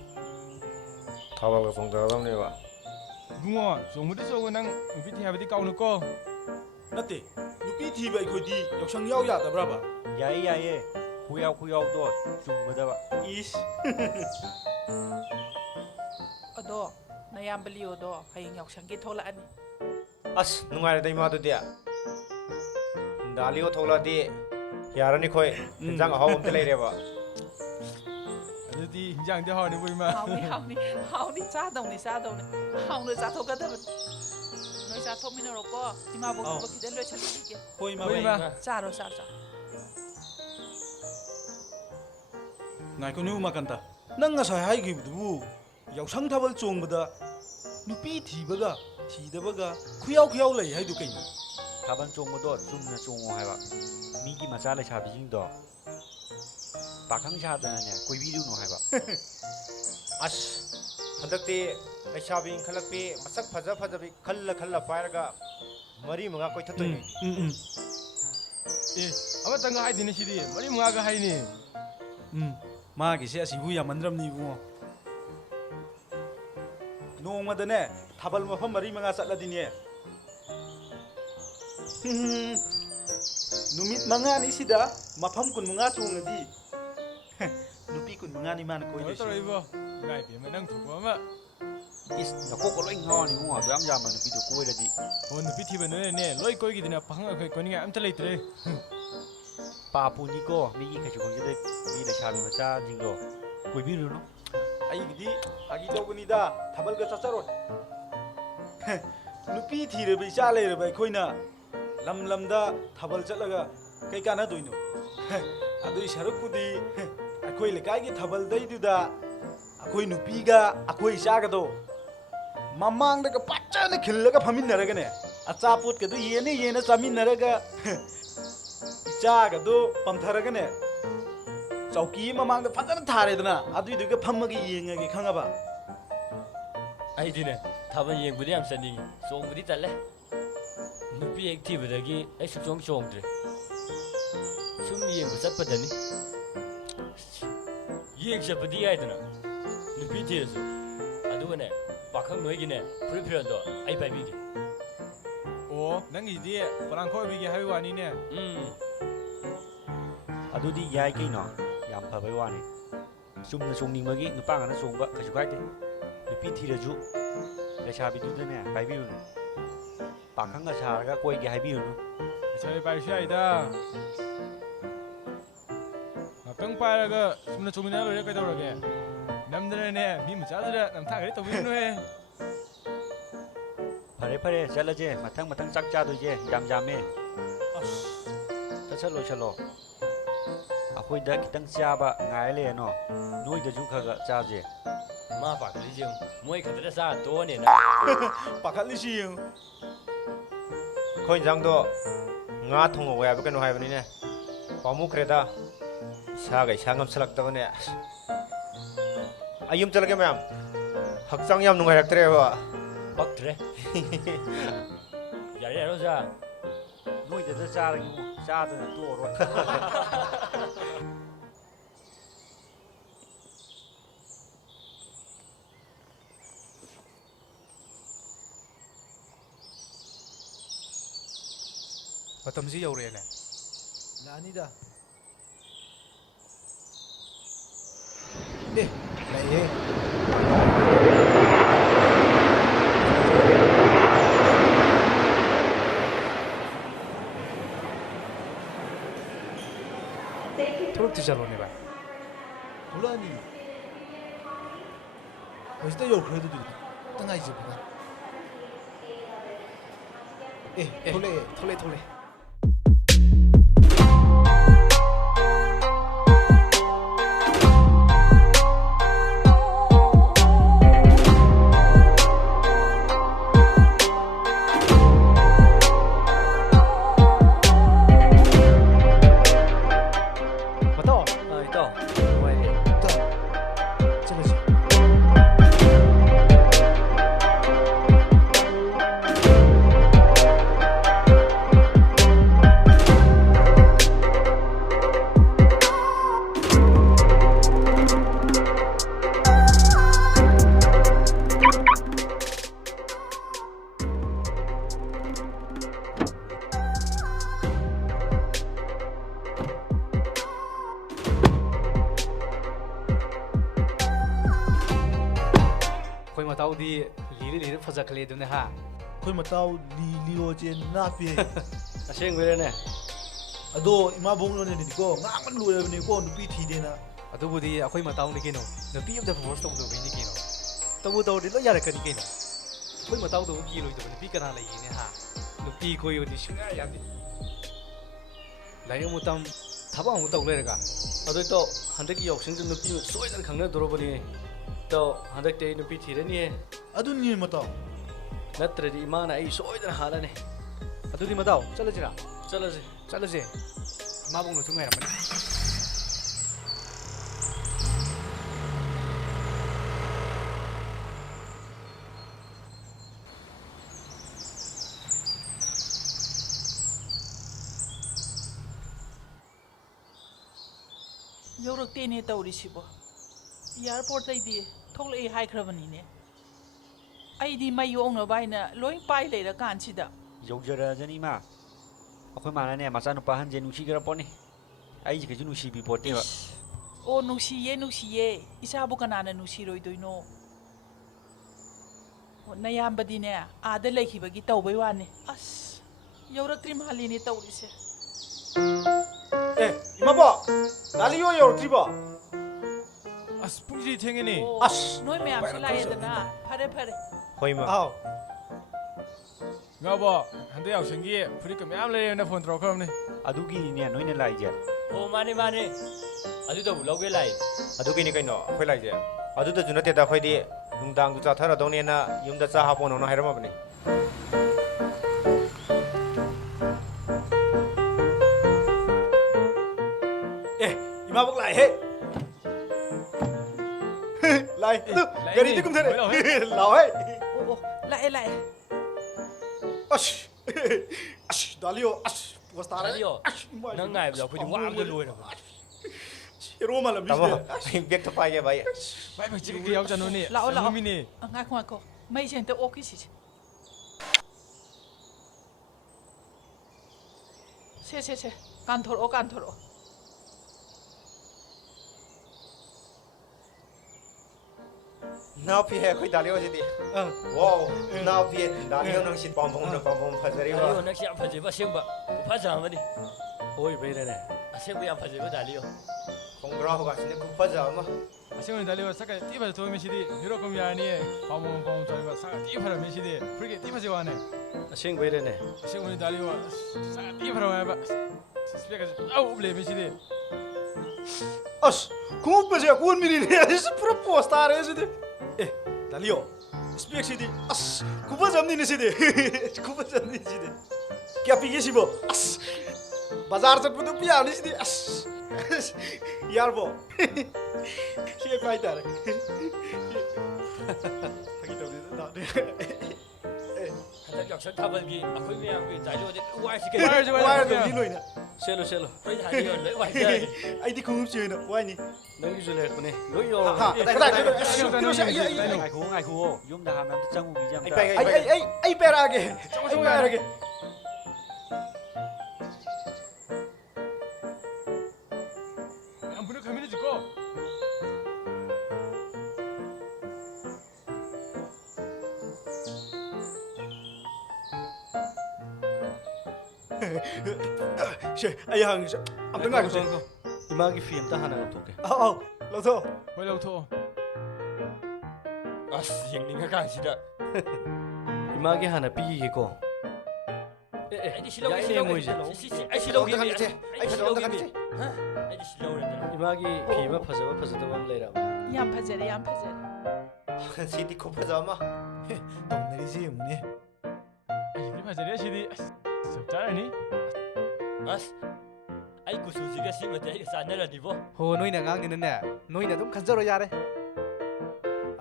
ꯊꯥꯕꯜꯒ ꯆꯣꯡꯊꯔꯗꯕꯅꯦꯕ बुङो जोंबुदी जोगो नंग उबिथि हाबदी काउनुको ꯅꯠꯇꯦ ꯅꯨꯄꯤ ꯊꯤꯕ ꯑꯩꯈꯣꯏꯗꯤ ꯌꯥꯎꯁꯪ ꯌꯥꯎ ꯌꯥꯗꯕ꯭ꯔꯕ 야이 야예 후야도 tumba다바 이씨 ꯑꯗꯣ ꯅꯌꯥꯝꯕ ꯂꯤꯌꯣꯗꯣ ꯍꯌꯦꯡ ꯌꯥꯎꯁꯪꯒꯤ ꯊꯣꯛꯂꯛꯑꯅꯤ ꯑꯁ ꯅꯨꯡꯉꯥꯏꯔꯦꯗ ꯏꯃꯥꯗꯨꯗꯤ ꯗꯥꯂꯤꯌꯣ ꯊꯣꯛꯂꯛꯑꯗꯤ ꯌꯥꯔꯅꯤ ꯑꯩꯈꯣꯏ ꯌꯦꯟꯖꯥꯡ ꯑꯍꯥꯎꯕ ꯑꯝꯇ ꯂꯩꯔꯦꯕ अदुदी हिंजांदे हावनी बुइमा 하오니 짜다오니 하오니 짜토가다ꯕ 너희 짜토미너로고 이마보고 기다려 찾으시게 ꯍꯣꯏ ꯏꯃꯥ बुइमा 짜로 ꯉꯥꯏꯈꯣ ꯅꯨ ꯃꯀꯟꯇ ꯅꯪ ꯉꯁꯥꯏ ꯍꯥꯏꯈꯤꯕꯗꯨꯕꯨ ꯌꯥꯎꯁꯪ ꯊꯥꯕꯜ ꯆꯣꯡꯕꯗ ꯅꯨꯄꯤ ꯊꯤꯕꯒ ꯊꯤꯗꯕꯒ ꯈꯨꯌꯥꯎ ꯂꯩ ꯍꯥꯏꯗꯨ ꯀꯩꯅꯣ 타반 쫑모도 쫌나 쫑오 하이바 미기 마찰레 샤비징도 पाखंशादने कोइबिरुनो हाइबा ꯑꯁ ꯍꯟꯗꯛꯇꯤ ꯂꯩꯁꯥꯕꯤ ꯏꯟꯈꯠꯂꯛꯄꯤ ꯃꯁꯛ ꯐꯖꯕꯤ ꯈꯜꯂ ꯄꯥꯏꯔꯒ ꯃꯔꯤ ꯃꯉꯥ ꯀꯣꯏꯊꯠꯇꯣꯏꯅꯤ ए अमतंग हाइदिने सिदी मरि मुगागा हाइनी ꯃꯥꯒꯤꯁꯦ ꯑꯁꯤꯕꯨ ꯌꯥꯝꯃꯟꯗ꯭ꯔꯕꯅꯤ ꯏꯕꯨꯡꯉꯣ ꯅꯣꯡꯃꯗꯅꯦ ꯊꯥꯕꯜ ꯃꯐꯝ ꯃꯔꯤ ꯃꯉꯥ ꯆꯠꯂꯗꯤꯅꯦ ꯅꯨꯃꯤꯠ ꯃꯉꯥꯅꯤꯁꯤꯗ ꯃꯐꯝ 15 ꯆꯣꯡꯉꯗꯤ ꯅꯨꯄꯤ 15ꯅꯤ ꯃꯥꯅ ꯀꯣꯏꯗꯣꯏꯁꯦ तोरइबो गाइ पे नंग थुको अमा इस नकोको लोइ ngawani mu ado yam jama nupi do koiradi हो नुपि थिबे ने लोइ कोइगिदिना पाखंग अखै कोनिगा अमत लेत्रे पापु निको मिगी खसु खंजदे mi le shabi macha jingdo koibiruno ꯑꯩꯒꯤꯗꯤ ꯐꯥꯒꯤ ꯇꯧꯕꯅꯤꯗ ꯊꯥꯕꯜꯒ ꯆꯠꯆꯔꯣꯏ ꯅꯨꯄꯤ ꯊꯤꯔꯕ ꯏꯆꯥ ꯂꯩꯔꯕ ꯑꯩꯈꯣꯏꯅ ꯂꯝꯗ ꯊꯥꯕꯜ ꯆꯠꯂꯒ ꯀꯩ ꯀꯥꯟꯅꯗꯣꯏꯅꯣ ꯑꯗꯨꯏ ꯁꯔꯨꯛꯄꯨꯗꯤ ꯑꯩꯈꯣꯏ ꯂꯩꯀꯥꯏꯒꯤ ꯊꯥꯕꯜꯗꯩꯗꯨꯗ ꯑꯩꯈꯣꯏ ꯅꯨꯄꯤꯒ ꯑꯩꯈꯣꯏ ꯏꯆꯥꯒꯗꯣ ꯃꯃꯥꯡꯗꯒ ꯐꯖꯅ ꯈꯤꯜꯂꯒ ꯐꯝꯃꯤꯟꯅꯔꯒꯅꯦ ꯑꯆꯥꯄꯣꯠꯀꯗꯣ ꯌꯦꯟꯅ ꯆꯥꯃꯤꯟꯅꯔꯒ 이짜가도 ꯄꯝꯊꯔꯒꯅꯦ ꯆꯧꯀꯤ ꯃꯃꯥꯡꯗ ꯐꯖꯅ ꯊꯥꯔꯦꯗꯅ ꯑꯗꯨꯏꯗꯨꯒ ꯐꯝꯃꯒ ꯌꯦꯡꯉꯒꯦ ꯈꯪꯉꯕ ꯑꯩꯗꯤꯅꯦ ꯊꯥꯕꯜ ꯌꯦꯡꯕꯗꯤ ꯌꯥꯝ ꯆꯠꯅꯤꯡꯉꯤ ꯆꯣꯡꯕꯗꯤ ꯇꯜꯂꯦ ꯅꯨꯄꯤ ꯍꯦꯛ ꯊꯤꯕꯗꯒꯤ ꯑꯩ ꯁꯨꯛꯆꯣꯡ ꯆꯣꯡꯗ꯭ꯔꯦ ꯁꯨꯝ ꯌꯦꯡꯕ ꯆꯠꯄꯗꯅꯤ ꯌꯦꯡ ꯆꯠꯄꯗꯤ ꯌꯥꯏꯗꯅ ꯅꯨꯄꯤ ꯊꯤꯔꯁꯨ ꯑꯗꯨꯒꯅꯦ ꯄꯥꯈꯪ ꯅꯣꯏꯒꯤꯅꯦ ꯐꯨꯔꯤꯠ ꯐꯤꯔꯣꯟꯗꯣ ꯑꯩ ꯄꯥꯏꯕꯤꯒꯦ ꯑꯣ ꯅꯪꯒꯤꯗꯤ ꯄꯣꯂꯥꯡꯈꯣꯛ ꯑꯣꯏꯕꯤꯒꯦ ꯍꯥꯏꯕꯒꯤ ꯋꯥꯅꯤꯅꯦ ꯑꯗꯨꯗꯤ ꯌꯥꯏ ꯀꯩꯅꯣ ꯌꯥꯝ ꯐꯕꯩ ꯋꯥꯅꯤ ꯆꯨꯝꯅ ꯆꯣꯡꯅꯤꯡꯕꯒꯤ ꯅꯨꯄꯥ ꯉꯥꯛꯅ ꯆꯣꯡꯕ ꯀꯩꯁꯨ ꯀꯥꯏꯗꯦ ꯅꯨꯄꯤ ꯊꯤꯔꯁꯨ ꯂꯩꯁꯥꯕꯤꯗꯨꯗꯅꯦ ꯄꯥꯏꯕꯤꯔꯨꯅꯨ ꯄꯥꯈꯪꯒ ꯁꯥꯔꯒ ꯀꯣꯏꯒꯦ ꯍꯥꯏꯕꯤꯔꯨꯅꯨ ꯂꯩꯁꯥꯕꯤ ꯄꯥꯏꯔꯁꯨ ꯌꯥꯏꯗ ꯉꯥꯛꯇꯪ ꯄꯥꯏꯔꯒ ꯆꯨꯝꯅ ꯆꯣꯡꯃꯤꯟꯅ ꯂꯣꯏꯔꯦ ꯀꯩꯗꯧꯔꯒꯦ ꯅꯝꯗꯅꯅꯦ ꯃꯤ ꯃꯆꯥꯗꯨꯗ ꯅꯝꯊꯥꯈꯔꯦ ꯇꯧꯕꯤꯔꯨꯅꯨꯍꯦ ꯐꯔꯦ ꯐꯔꯦ ꯆꯠꯂꯁꯦ ꯃꯊꯪ ꯆꯥꯛ ꯆꯥꯗꯣꯏꯁꯦ ꯌꯥꯝꯃꯦ ꯆꯠꯂꯣ ꯑꯩꯈꯣꯏꯗ ꯈꯤꯇꯪ ꯆꯥꯕ ꯉꯥꯏꯔ ꯂꯩꯔꯅꯣ ꯅꯣꯏꯗꯁꯨ ꯈꯔ ꯆꯥꯁꯦ ꯃꯥ ꯄꯥꯈꯠꯂꯤꯁꯦ ꯃꯣꯏ ꯈꯛꯇꯗ ꯆꯥꯔ ꯇꯣꯛꯑꯅꯤꯅ ꯄꯥꯈꯠꯂꯤꯁꯤ ꯌꯦꯡꯉꯨ ꯑꯩꯈꯣꯏ ꯏꯟꯖꯥꯡꯗꯣ ꯉꯥ ꯊꯣꯡꯉꯧ ꯍꯥꯏꯕ ꯀꯩꯅꯣ ꯍꯥꯏꯕꯅꯤꯅꯦ ꯄꯥꯝꯃꯨꯈ꯭ꯔꯦꯗ ꯏꯁꯥꯒ ꯏꯁꯥ ꯉꯝꯁꯜꯂꯛꯇꯕꯅꯦ ꯑꯩ ꯌꯨꯝ ꯆꯠꯂꯒꯦ ꯃꯌꯥꯝ ꯍꯛꯆꯥꯡ ꯌꯥꯝ ꯅꯨꯡꯉꯥꯏꯔꯛꯇ꯭ꯔꯦꯕ ꯄꯛꯇ꯭ꯔꯦ ꯌꯥꯔꯦ ꯑꯣꯖꯥ ꯅꯣꯏꯗꯗ ꯆꯥꯔꯒꯦ ꯆꯥꯗꯅ ꯇꯣꯛꯑꯔꯣꯏ ꯃꯇꯝꯁꯤ ꯌꯧꯔꯛꯑꯦꯅꯦ ꯂꯥꯛꯑꯅꯤꯗ ꯂꯥꯛꯑꯦ ꯊꯣꯛꯂꯛꯇꯤ ꯆꯠꯂꯣꯅꯦ ꯚꯥꯏ ꯊꯣꯛꯂꯛꯑꯅꯤ ꯍꯧꯖꯤꯛꯇ ꯌꯧꯈ꯭ꯔꯦ ꯑꯗꯨꯗꯤ ꯉꯥꯏꯖꯕꯒ ꯊꯣꯛꯂꯛꯑꯦ ꯑꯩꯈꯣꯏ ꯃꯇꯥꯎꯗꯤ ꯂꯤꯔ ꯐꯖꯈꯠꯂꯦ ꯑꯗꯨꯅꯦ ꯍꯥ ꯑꯩꯈꯣꯏ ꯃꯇꯥꯎ ꯂꯤꯑꯣ ꯅꯥꯞꯄꯤ ꯑꯁꯦꯡꯕꯩꯔꯅꯦ ꯑꯗꯣ ꯏꯃꯥꯕꯣꯛꯅꯅꯦꯀꯣ ꯉꯥꯡꯕ ꯂꯣꯏꯔꯕꯅꯦꯀꯣ ꯅꯨꯄꯤ ꯊꯤꯗꯦꯅ ꯑꯗꯨꯕꯨꯗꯤ ꯑꯩꯈꯣꯏ ꯃꯇꯥꯎꯅꯤ ꯀꯩꯅꯣ ꯅꯨꯄꯤ ꯑꯝꯇ ꯄ꯭ꯔꯣꯄꯣꯁ ꯇꯧꯗꯕꯩꯅꯤ ꯀꯩꯅꯣ ꯇꯧꯔꯗꯤ ꯂꯣꯏ ꯌꯥꯔꯛꯀꯅꯤ ꯀꯩꯅꯣ ꯑꯩꯈꯣꯏ ꯃꯇꯥꯎꯗꯕꯨ ꯀꯤꯔꯣꯏꯗꯕ ꯅꯨꯄꯤ ꯀꯅꯥ ꯂꯩꯒꯦꯅꯦ ꯍꯥ ꯅꯨꯄꯤ ꯀꯣꯏꯕꯗꯤ ꯁꯨꯡꯌꯥ ꯌꯥꯗꯦ ꯂꯥꯏꯔꯤꯛ ꯑꯃꯨꯛ ꯇꯝ ꯊꯕꯛ ꯑꯃꯨꯛ ꯇꯧ ꯂꯩꯔꯒ ꯑꯗꯨ ꯏꯇꯥꯎ ꯍꯟꯗꯛꯀꯤ ꯌꯥꯎꯁꯪꯗ ꯅꯨꯄꯤ ꯁꯣꯏꯗꯅ ꯈꯪꯅꯗꯣꯔꯕꯅꯤ ꯏꯇꯥꯎ ꯍꯟꯗꯛꯇꯤ ꯑꯩ ꯅꯨꯄꯤ ꯊꯤꯔꯅꯤꯌꯦ ꯑꯗꯨꯅꯤ ꯃꯇꯥꯎ ꯅꯠꯇ꯭ꯔꯗꯤ ꯏꯃꯥꯅ ꯑꯩ ꯁꯣꯏꯗꯅ ꯍꯥꯠꯂꯅꯤ ꯑꯗꯨꯗꯤ ꯃꯇꯥꯎ ꯆꯠꯂꯁꯤꯔꯥ ꯆꯠꯂꯁꯦ ꯏꯃꯥꯕꯣꯛꯅꯁꯨ ꯉꯥꯏꯔꯝꯃꯅꯤ ꯌꯧꯔꯛꯇꯦꯅꯦ ꯇꯧꯔꯤꯁꯤꯕꯣ ꯏꯌꯥꯔꯄꯣꯔꯠꯇꯩꯗꯤ ꯊꯣꯛꯂꯛꯑꯦ ꯍꯥꯏꯈ꯭ꯔꯕꯅꯤꯅꯦ ꯑꯩꯗꯤ ꯃꯩ ꯑꯣꯛꯅꯕ ꯍꯥꯏꯅ ꯂꯣꯏ ꯄꯥꯏ ꯂꯩꯔꯀꯥꯟꯁꯤꯗ ꯌꯧꯖꯔꯛꯑꯖꯅꯤ ꯏꯃꯥ ꯑꯩꯈꯣꯏ ꯃꯥꯅꯅꯦ ꯃꯆꯥꯅꯨꯄꯥ ꯑꯍꯟꯁꯦ ꯅꯨꯡꯁꯤꯈ꯭ꯔ ꯄꯣꯠꯅꯤ ꯑꯩꯁꯦ ꯀꯩꯁꯨ ꯅꯨꯡꯁꯤꯕꯤ ꯄꯣꯠꯇꯦꯕ ꯑꯣ ꯅꯨꯡꯁꯤꯌꯦ ꯏꯆꯥꯕꯨ ꯀꯅꯥꯅ ꯅꯨꯡꯁꯤꯔꯣꯏꯗꯣꯏꯅꯣ ꯅꯌꯥꯝꯕꯗꯤꯅꯦ ꯑꯥꯗ ꯂꯩꯈꯤꯕꯒꯤ ꯇꯧꯕꯩ ꯋꯥꯅꯤ ꯑꯁ ꯌꯧꯔꯛꯇ꯭ꯔꯤ ꯃꯥꯜꯂꯤꯅꯦ ꯇꯧꯔꯤꯁꯦ 이마봐 날리요 여기봐 ꯑꯁ ꯄꯨꯡꯁꯤ ꯊꯦꯡꯉꯦꯅꯦ ꯑꯁ ꯅꯣꯏ ꯃꯌꯥꯝꯁꯨ ꯂꯥꯛꯑꯦꯗꯅ ꯐꯔꯦ 호이마 ꯑꯥꯎ ꯉꯥꯎꯕꯣ ꯍꯟꯗꯛ ꯌꯥꯎꯁꯪꯒꯤ ꯐꯨꯔꯤꯠꯀ ꯃꯌꯥꯝ ꯂꯩꯔꯦꯅ ꯐꯣꯟ ꯇꯧꯔꯛꯈ꯭ꯔꯕꯅꯤ ꯑꯗꯨꯒꯤꯅꯤꯅꯦ ꯅꯣꯏꯅ ꯂꯥꯛꯏꯁꯦ ꯑꯣ ꯃꯥꯅꯦ ꯑꯗꯨꯗꯕꯨ ꯂꯧꯒꯦ ꯂꯥꯛꯏ ꯑꯗꯨꯒꯤꯅꯤ ꯀꯩꯅꯣ ꯑꯩꯈꯣꯏ ꯂꯥꯏꯁꯦ ꯑꯗꯨꯗꯁꯨ ꯅꯠꯇꯦꯗ ꯑꯩꯈꯣꯏꯗꯤ ꯅꯨꯡꯗꯥꯡꯗꯨ ꯆꯥꯊꯔꯗꯧꯅꯦꯅ ꯌꯨꯝꯗ ꯆꯥ ꯍꯥꯞꯄꯣꯅ ꯍꯥꯏꯔꯝꯃꯕꯅꯤ 이마복 라해 라이 가리 조금 전에 라해 ꯑꯣ ꯂꯥꯛꯑꯦ 아씨 날리요 아씨 버스 타라 ꯆꯠꯂꯤꯌꯣ ꯅꯪ ꯉꯥꯏꯕꯗ ꯑꯩꯈꯣꯏꯗꯤ ꯋꯥꯕꯗ ꯂꯣꯏꯔꯕ ꯍꯦꯔꯣ ꯃꯥꯜꯂꯝꯃꯤ ꯇꯥꯃꯣ ꯁꯤꯗꯤ ꯑꯩ ꯕꯦꯛꯇ ꯄꯥꯏꯒꯦ ꯚꯥꯏ ꯚꯥꯏ ꯚꯥꯏ ꯆꯤꯀꯩ ꯌꯥꯎꯖꯅꯨꯅꯦ ꯂꯥꯛꯑꯣ ꯂꯥꯛꯑꯣ ꯃꯤꯅꯦ ꯉꯥꯏꯈꯣ ꯉꯥꯏꯈꯣ ꯃꯩꯁꯦ ꯑꯝꯇ ꯑꯣꯛꯈꯤ ꯁꯤꯁꯦ ꯁꯦ ꯀꯥꯟꯊꯣꯔꯛꯑꯣ ꯀꯥꯟꯊꯣꯔꯛꯑꯣ ꯅꯥꯎ ꯄꯤꯍꯦ ꯑꯩꯈꯣꯏ ꯗꯥꯂꯤꯑꯣꯁꯤꯗꯤ ꯋꯥꯎ ꯅꯥꯎ ꯄꯤꯍꯦ ꯗꯥꯂꯤꯑꯣ ꯅꯪꯁꯤ ꯄꯥꯝꯕꯣꯝꯅ ꯄꯥꯝꯕꯣꯝ ꯐꯖꯔꯤꯕ ꯗꯥꯂꯤꯑꯣ ꯅꯪꯁꯤ ꯌꯥꯝ ꯐꯖꯩꯕ ꯑꯁꯦꯡꯕ ꯐꯖ ꯑꯃꯅꯤ ꯑꯣꯏꯕꯩꯔꯅꯦ ꯑꯁꯦꯡꯕ ꯌꯥꯝ ꯐꯖꯩꯕ ꯗꯥꯂꯤꯑꯣ ꯈꯣꯡꯒ꯭ꯔꯥꯎꯒꯁꯤꯅ ꯈꯨꯐꯖ ꯑꯃ ꯑꯁꯦꯡꯕꯅꯤ ꯗꯥꯂꯤꯑꯣ ꯁꯛꯀ ꯊꯤ ꯐꯖ ꯊꯣꯛꯑꯝꯃꯤ ꯁꯤꯗꯤ ꯍꯤꯔꯣ ꯀꯨꯝ ꯌꯥꯔꯅꯤꯌꯦ ꯄꯥꯝꯕꯣꯝ ꯆꯥꯏꯕ ꯁꯛꯀ ꯊꯤ ꯐꯔꯝꯃꯤ ꯁꯤꯗꯤ ꯐꯨꯔꯤꯠꯀ ꯊꯤ ꯐꯖꯩ ꯋꯥꯅꯦ ꯑꯁꯦꯡꯕꯩꯔꯅꯦ ꯑꯁꯦꯡꯕꯅꯤ ꯗꯥꯂꯤꯑꯣ ꯁꯛꯀ ꯊꯤ ꯐꯔꯝꯃꯦ ꯍꯥꯏꯕ ꯁ꯭ꯄꯦꯛꯀꯁꯦ ꯄꯨꯔꯥ ꯎꯞ ꯂꯩꯔꯝꯃꯤ ꯁꯤꯗꯤ ꯑꯁ ꯈꯣꯡꯎꯞꯀꯁꯦ ꯑꯀꯣꯟꯕꯤꯅꯤꯅꯦ ꯑꯁ ꯄꯨꯔꯥ ꯄꯣꯁ ꯇꯥꯔꯦ ꯁꯤꯗꯤ ꯑꯦ ꯗꯥꯂꯤꯑꯣ ꯁ꯭ꯄꯦꯛꯁꯤꯗꯤ ꯑꯁ ꯈꯨꯐꯖꯕꯅꯤꯅꯦ ꯁꯤꯗꯤ ꯈꯨꯐꯖꯕꯅꯤ ꯁꯤꯗꯤ ꯀꯌꯥ ꯄꯤꯒꯦ ꯁꯤꯕꯣ ꯑꯁ ꯕꯖꯥꯔ ꯆꯠꯄꯗ ꯄꯤꯌꯥꯅꯤ ꯁꯤꯗꯤ ꯑꯁ ꯌꯥꯔꯕꯣ ꯁꯤ ꯍꯥꯏꯇꯥꯔꯦ ꯐꯥꯒꯤ ꯇꯧꯕꯅꯤꯗ ꯍꯟꯗꯛ ꯌꯥꯎꯁꯪ ꯊꯥꯕꯜꯒꯤ ꯑꯩꯈꯣꯏ ꯃꯌꯥꯝꯒꯤ ꯗꯥꯂꯤꯑꯣꯗꯤ ꯂꯣꯏ ꯋꯥꯏꯁꯤ ꯋꯥꯏꯔꯗꯧꯅꯤ ꯂꯣꯏꯅ ꯁꯦꯠꯂꯨ ꯑꯩꯈꯣꯏ ꯗꯥꯂꯤꯑꯣ ꯂꯣꯏ ꯋꯥꯏꯖꯔꯒꯦ ꯑꯩꯗꯤ ꯈꯣꯡꯎꯞꯁꯤ ꯑꯣꯏꯅ ꯋꯥꯏꯅꯤ ꯅꯪꯒꯤꯁꯨ ꯂꯩꯔꯛꯄꯅꯦ ꯂꯣꯏ ꯉꯥꯏꯈꯨꯑꯣ ꯌꯨꯝꯗ ꯍꯥꯟꯅ ꯑꯝꯇ ꯆꯪꯉꯨꯈꯤꯒꯦ ꯑꯝꯇ ꯑꯩ ꯄꯦꯔꯛꯑꯒꯦ ꯑꯩ ꯄꯥꯏꯔꯒꯦ ꯌꯥꯝ ꯄꯨꯟꯅ ꯈꯪꯃꯤꯟꯅꯁꯤꯀꯣ ꯁꯦ ꯑꯩ ꯍꯪꯉꯤꯁꯦ ꯑꯝꯇ ꯉꯥꯏꯈꯣ 이마기 피 임다 하나 넣어볼게. 아우 러서 ꯍꯣꯏ ꯂꯧꯊꯣꯛꯑꯣ ꯑꯁ ꯌꯦꯡꯅꯤꯡꯉꯀꯥꯟꯁꯤꯗ 이마기 하나 삐기고. ꯑꯩꯗꯤ ꯁꯤ ꯂꯧꯒꯦ ꯌꯥꯏꯅꯦ ꯁꯤ ꯂꯧꯒꯦ ꯃꯣꯏꯁꯦ. ꯑꯩ ꯁꯤ ꯂꯧꯒꯦ ꯑꯩ ꯑꯩ ꯁꯤ ꯐꯖꯕ ꯑꯝꯇ ꯂꯧꯒꯦ ꯈꯟꯁꯦ. ꯑꯩꯗꯤ ꯁꯤ ꯂꯧꯔꯦꯗꯅ 이마기 피마 퍼져봐 leira. ꯌꯥꯝ ꯐꯖꯔꯦ ꯌꯥꯝ ꯐꯖꯔꯦ ꯁꯤꯗꯤ ꯈꯨꯐꯖ ꯑꯃ ꯇꯧꯅꯔꯤꯁꯤ ꯌꯦꯡꯉꯨꯅꯦ ꯑꯩꯗꯤ ꯐꯖꯔꯦ ꯁꯤꯗꯤ ꯑꯁ ꯆꯞ ꯆꯥꯔꯅꯤ ꯑꯁ ꯑꯩ ꯀꯨꯆꯨꯁꯤꯒ ꯁꯤꯃꯗꯤ ꯑꯩꯒ ꯆꯥꯟꯅꯔꯅꯤꯕꯣ ꯍꯣ ꯅꯣꯏꯅ ꯉꯥꯡꯅꯤꯅꯅꯦ ꯅꯣꯏꯅ ꯑꯗꯨꯝ ꯈꯟꯖꯔꯣ ꯌꯥꯔꯦ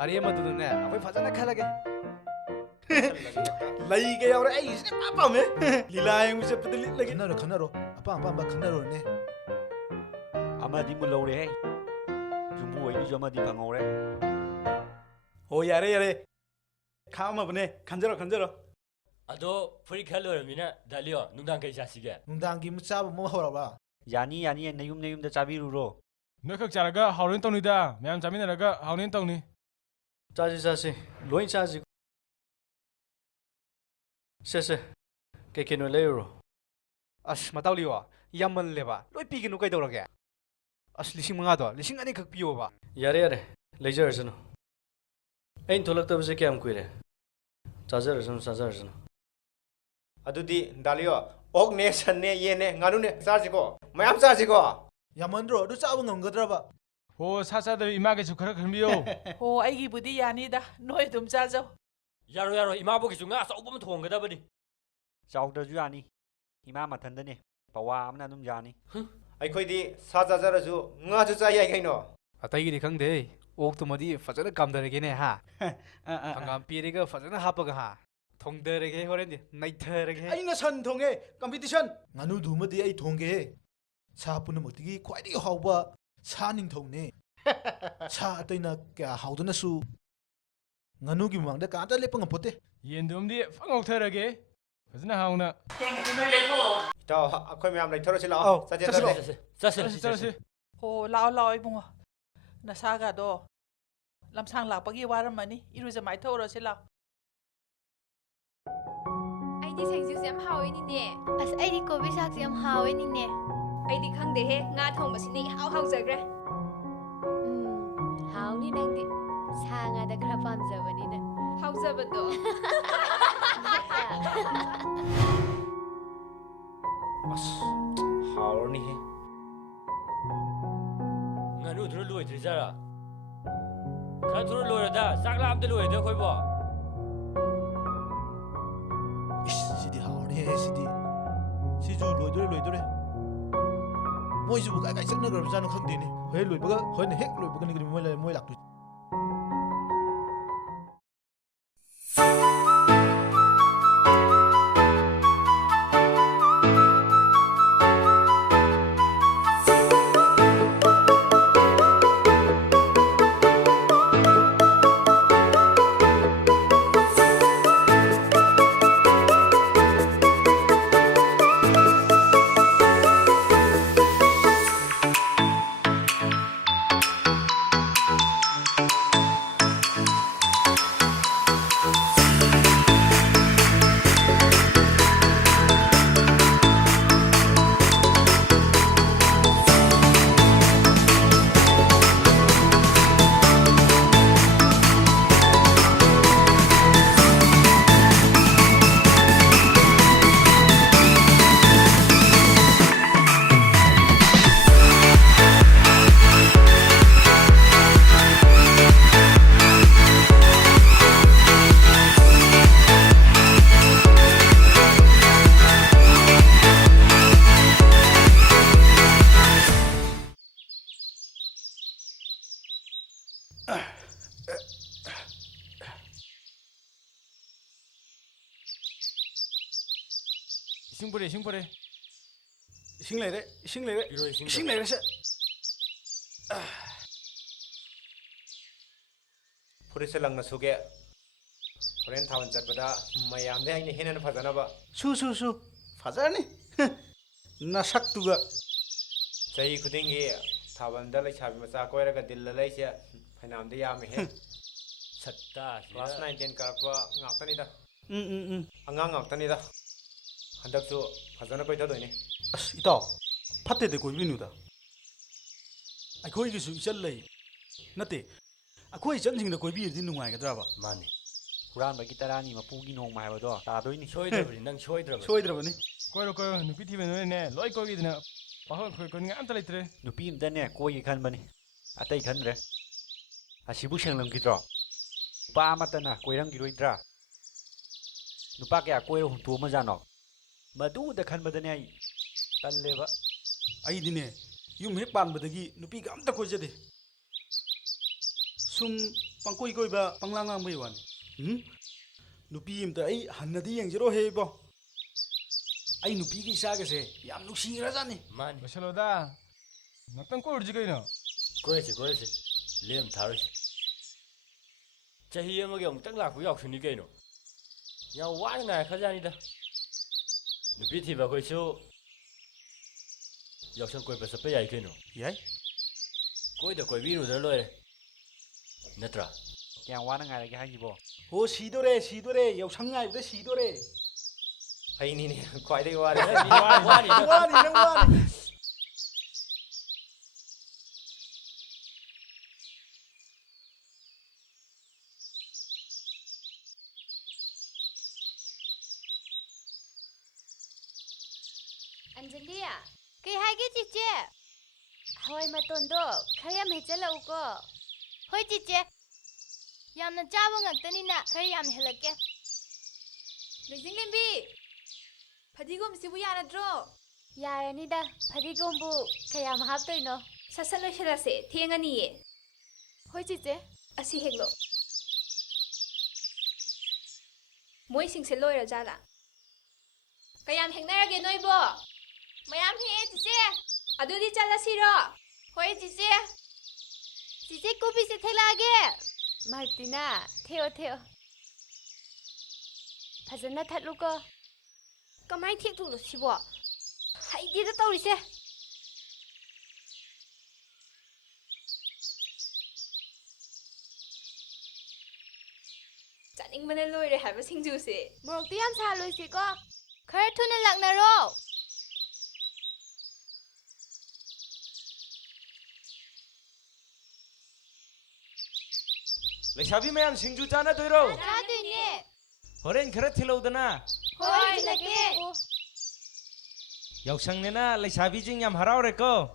ꯑꯔꯦꯝꯕꯗꯨꯅꯅꯦ ꯑꯩꯈꯣꯏ ꯐꯖꯅ ꯈꯜꯂꯒꯦ ꯂꯩꯒ ꯌꯥꯎꯔꯦ ꯑꯩꯒꯤꯁꯤꯗꯤ ꯄꯥꯝꯃꯦ ꯂꯤꯂꯥ ꯌꯦꯡꯕ ꯆꯠꯄꯗ ꯂꯤꯠꯂꯒꯦ ꯈꯟꯅꯔꯣ ꯑꯄꯥꯝꯕ ꯈꯟꯅꯔꯣꯅꯦ ꯑꯃꯗꯤ ꯃꯨꯜꯍꯧꯔꯦꯍꯦ ꯌꯨꯝꯕꯨ ꯑꯣꯏꯒꯤꯁꯨ ꯑꯃꯗꯤ ꯐꯪꯍꯧꯔꯦ ꯍꯣ ꯌꯥꯔꯦ ꯈꯥꯝꯃꯕꯅꯦ ꯈꯟꯖꯔꯣ ꯑꯗꯣ ꯐꯨꯔꯤꯠ ꯈꯔ ꯂꯣꯏꯔꯕꯅꯤꯅ ꯗꯥꯂꯤꯑꯣ ꯅꯨꯡꯗꯥꯡ ꯀꯩ ꯆꯥꯁꯤꯒꯦ ꯅꯨꯡꯗꯥꯡꯒꯤ ꯆꯥꯕ ꯑꯃ ꯍꯧꯔꯕ ꯌꯥꯅꯤ ꯅꯌꯨꯝꯗ ꯆꯥꯕꯤꯔꯨꯔꯣ ꯅꯣꯏꯈꯛ ꯆꯥꯔꯒ ꯍꯥꯎꯔꯦꯟ ꯇꯧꯅꯤꯗ ꯃꯌꯥꯝ ꯆꯥꯃꯤꯟꯅꯔꯒ ꯍꯥꯎꯔꯦꯟ ꯇꯧꯅꯤ 짜지 로인 짜지 쎄쎄 깨깨노 레이로 ꯑꯁ ꯃꯇꯥꯎꯂꯤꯌꯣ ꯌꯥꯝꯃꯜꯂꯦꯕ ꯂꯣꯏ ꯄꯤꯒꯅꯨ ꯀꯩꯗꯧꯔꯒꯦ ꯑꯁ 5,000ꯗꯣ 2,000ꯈꯛ ꯄꯤꯌꯣꯕ 야래 레이저르스노 에인 돌락더브제 깸암 꾸이래 짜저르스노 ꯑꯗꯨꯗꯤ ꯗꯥꯂꯤꯑꯣ ꯑꯣꯛꯅꯦ ꯁꯟꯅꯦ ꯌꯦꯟꯅꯦ ꯉꯥꯅꯨꯅꯦ ꯆꯥꯁꯤꯀꯣ ꯃꯌꯥꯝ ꯆꯥꯁꯤꯀꯣ ꯌꯥꯝꯃꯟꯗ꯭ꯔꯣ ꯑꯗꯨ ꯆꯥꯕ ꯉꯝꯒꯗ꯭ꯔꯕ ꯍꯣ ꯁꯥ ꯆꯥꯗꯕ ꯏꯃꯥꯒꯤꯁꯨ ꯈꯔ ꯈꯟꯕꯤꯌꯣ ꯍꯣ ꯑꯩꯒꯤꯕꯨꯗꯤ ꯌꯥꯅꯤꯗ ꯅꯣꯏ ꯑꯗꯨꯝ ꯆꯥꯖꯧ ꯌꯥꯔꯣꯏ ꯏꯃꯥꯕꯣꯛꯀꯤꯁꯨ ꯉꯥ ꯑꯆꯧꯕ ꯑꯃ ꯊꯣꯡꯒꯗꯕꯅꯤ ꯆꯥꯎꯗ꯭ꯔꯁꯨ ꯌꯥꯅꯤ ꯏꯃꯥ ꯃꯊꯟꯗꯅꯦ ꯄꯋꯥ ꯑꯃꯅ ꯑꯗꯨꯝ ꯌꯥꯅꯤ ꯑꯩꯈꯣꯏꯗꯤ ꯁꯥ ꯆꯥꯖꯔꯁꯨ ꯉꯥꯁꯨ ꯆꯥ ꯌꯥꯏ ꯀꯩꯅꯣ ꯑꯇꯩꯒꯤꯗꯤ ꯈꯪꯗꯦ ꯑꯣꯛꯇꯨꯃꯗꯤ ꯐꯖꯅ ꯀꯥꯝꯊꯔꯒꯦꯅꯦ ꯍꯥ ꯍꯪꯒꯥꯝ ꯄꯤꯔꯒ ꯐꯖꯅ ꯍꯥꯞꯄꯒ ꯍꯥ ꯊꯣꯡꯊꯔꯒꯦ ꯍꯣꯔꯦꯟꯗꯤ ꯅꯩꯊꯔꯒꯦ ꯑꯩꯅ ꯁꯟ ꯊꯣꯡꯉꯦ ꯀꯝꯄꯤꯇꯤꯁꯟ ꯉꯥꯅꯨꯗꯨꯃꯗꯤ ꯑꯩ ꯊꯣꯡꯒꯦ ꯁꯥ ꯄꯨꯝꯅꯃꯛꯇꯒꯤ ꯈ꯭ꯋꯥꯏꯗꯒꯤ ꯍꯥꯎꯕ ꯁꯥ ꯅꯤꯡꯊꯧꯅꯦ ꯁꯥ ꯑꯇꯩꯅ ꯀꯌꯥ ꯍꯥꯎꯗꯅꯁꯨ ꯉꯥꯅꯨꯒꯤ ꯃꯃꯥꯡꯗ ꯀꯥꯟꯇ ꯂꯦꯞꯄ ꯉꯝꯄꯣꯠꯇꯦ ꯌꯦꯟꯗꯨꯝꯗꯤ ꯐꯪ ꯉꯧꯊꯔꯒꯦ ꯐꯖꯅ ꯍꯥꯎꯅ ꯏꯇꯥꯎ ꯑꯩꯈꯣꯏ ꯃꯌꯥꯝ ꯂꯩꯊꯔꯁꯤ ꯂꯥꯛꯑꯣ ꯆꯠꯁꯤ ꯍꯣ ꯂꯥꯛꯑꯣ ꯏꯕꯨꯡꯉꯣ ꯅꯁꯥꯒꯗꯣ ꯂꯝꯁꯥꯡ ꯂꯥꯛꯄꯒꯤ ꯋꯥꯔꯝꯃꯅꯤ ꯏꯔꯨꯖ ꯃꯥꯏꯊꯣꯛꯎꯔꯁꯤ ꯂꯥꯛꯑꯣ ꯑꯩꯗꯤ ꯁꯤꯡꯖꯨꯁꯦ ꯌꯥꯝ ꯍꯥꯎꯋꯦꯅꯤꯅꯦ ꯑꯁ ꯑꯩꯗꯤ ꯀꯣꯕꯤ ꯁꯥꯛꯁꯦ ꯌꯥꯝ ꯍꯥꯎꯋꯦꯅꯤꯅꯦ ꯑꯩꯗꯤ ꯈꯪꯗꯦꯍꯦ ꯉꯥ ꯊꯣꯡꯕꯁꯤꯅ ꯏꯍꯥꯎ ꯍꯥꯎꯖꯈ꯭ꯔꯦ ꯍꯥꯎꯅꯤ ꯅꯪꯗꯤ ꯁꯥ ꯉꯥꯗ ꯈꯔ ꯄꯥꯝꯖꯕꯅꯤꯅ ꯍꯥꯎꯖꯕꯗꯣ ꯑꯁ ꯍꯥꯎꯔꯅꯤꯍꯦ ꯉꯥꯅꯨꯗꯨꯅ ꯂꯣꯏꯗ꯭ꯔꯤꯖꯥꯔꯥ ꯈꯔ ꯊꯨꯅ ꯂꯣꯏꯔꯗ ꯆꯥꯛ ꯂꯥꯝꯗ ꯂꯣꯏꯔꯗ ꯑꯩꯈꯣꯏꯕꯣ 이씨, 시디 하오네 시디 시주 로이도래 모이즈부 가까이 썩나 그러잖아 컨디니 회 로이버가 회는 핵 로이버가 니그 모이 락도 Ising pore, ising pore. Ising lere, ising lere. Piro ising. Ising lere se. Purisa lang na suge. Horen thawan chatpada mayam de aini henan phajana ba. Su. Fazarni. Nasak tuga. Chahi khudingi thawan da lai chabi macha koiraga dilla lai se phainam de yam he. Satta. Class 9 10 karakwa ngaktani da. Angang ngaktani da. Handak su phajana koi thadoi ni. As itaw. Phatte de koi binuda. Akhoi gi su ichal lei. Nate. Akhoi chan jing da koi bi di nungai ga draba. Mani. Huran bagi tarani mapugi nong mai ba do ta doi ni Choi drabri nang choi drabri. Choi drabani. Koiro nupi thibe no ne loi ko gi dina. Pahol khoi ko ngam ta leitre. nupi imda ne koi khan bani atai khan re asibu sanglam kidro pa mata na koirang gi roidra nupa kya koiro hum to ma jano madu da khan badane ai talle ba Ai dine yum hek pan badagi nupi ga amta koi jade. Sum pangkoi koi ba panglang ang bai wan. Nupi imta ai hannadi yang jero he bo. Ai nupi gi sa ga se yam nuksi ra jani. Mani. Basaloda. Naktan ko urji kaino. Koyese. Lem tharosi. Chahi amage amtang lakpu yauk suni kaino. Yaw wan ngai khajani da. Nupi thiba koi chu. Yausang koi pa sape yai kaino. Yai. Koi da koi biru da loire. Natra. kya wana ngai ra ga gi bo Ho sidore yaw sangai da sidore. Ai ni ne kwai dei wari. Wani. Wani. Angelia, kay hagi chiche. Hawai matondo, kaya may chala uko. Hoy chiche. Yam na chawa ngagtani na, kaya yam helake. Lojing lembi. Padigom sibu yana dro. Yarani da, padigombu, kaya mahaptoy no. Sasalo shalase, thiengani ye. Hoy chiche. Asi heglo. Moi sing se loira jala. Kayam hengnarage noibo. Mayam he chiche. Adudi chala siro. Hoy chiche. Chiche kopi se thelage. Martina, theo. Fazana thatluko. Kamai thik thu lo sibo. Haidi da tawri se. Chaning mana loire haba singju se. Morok tu yam sa loy se ko. Khar thuna laknaro. Lesabi mayam singju chana doiro. Chadoine. Horen khara thilodana. Hoy lage. Yausang ne na lesabi jing yam harau re ko.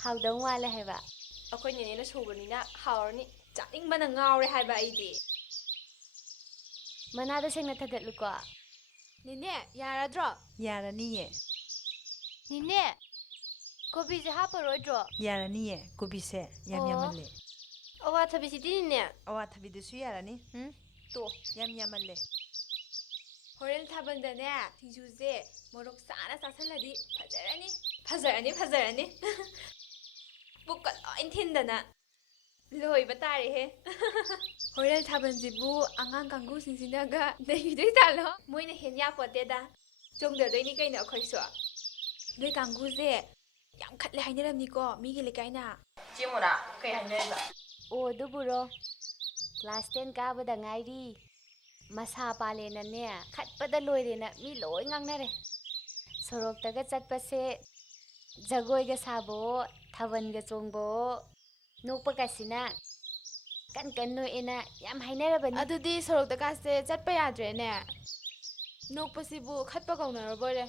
Hawdong wala haiba. Akoy nene na subani na haurni. Chaning mana ngawre haiba aidi. Manada sengna thadatluko. Nene, yaradro. yarani ye Nine. Kopi se haparodro. yarani ye kubi se yam yamalle Awa thabi sidi nene. awa thabi de su yarani To. yam yamalle Horen thabandane tingjuze morok sana sasaladi fajarani. Bukal intindana. Loi batare he. Horen thabanjibu angang kangu singsinaga nei dei talo. Moina henya poteda. Jongda doini kaina akhoi so. Noi kangu je yam khatle hainaramni ko migi lekaina. Chimura kai hainaiba. O duburo. Class 10 kabada ngairi. Masa palena ne khatpada loirena mi loi ngangnare. Soroktaga chatpase jagoiga sabo thawanga chongbo nokpa kasina kan no ena yam hainarabani Adudi sorokta kaste chatpa yadre ne. ꯅꯣꯛꯄꯁꯤꯕꯨ ꯈꯠꯄ ꯀꯧꯅꯔꯕꯣꯏꯔꯦ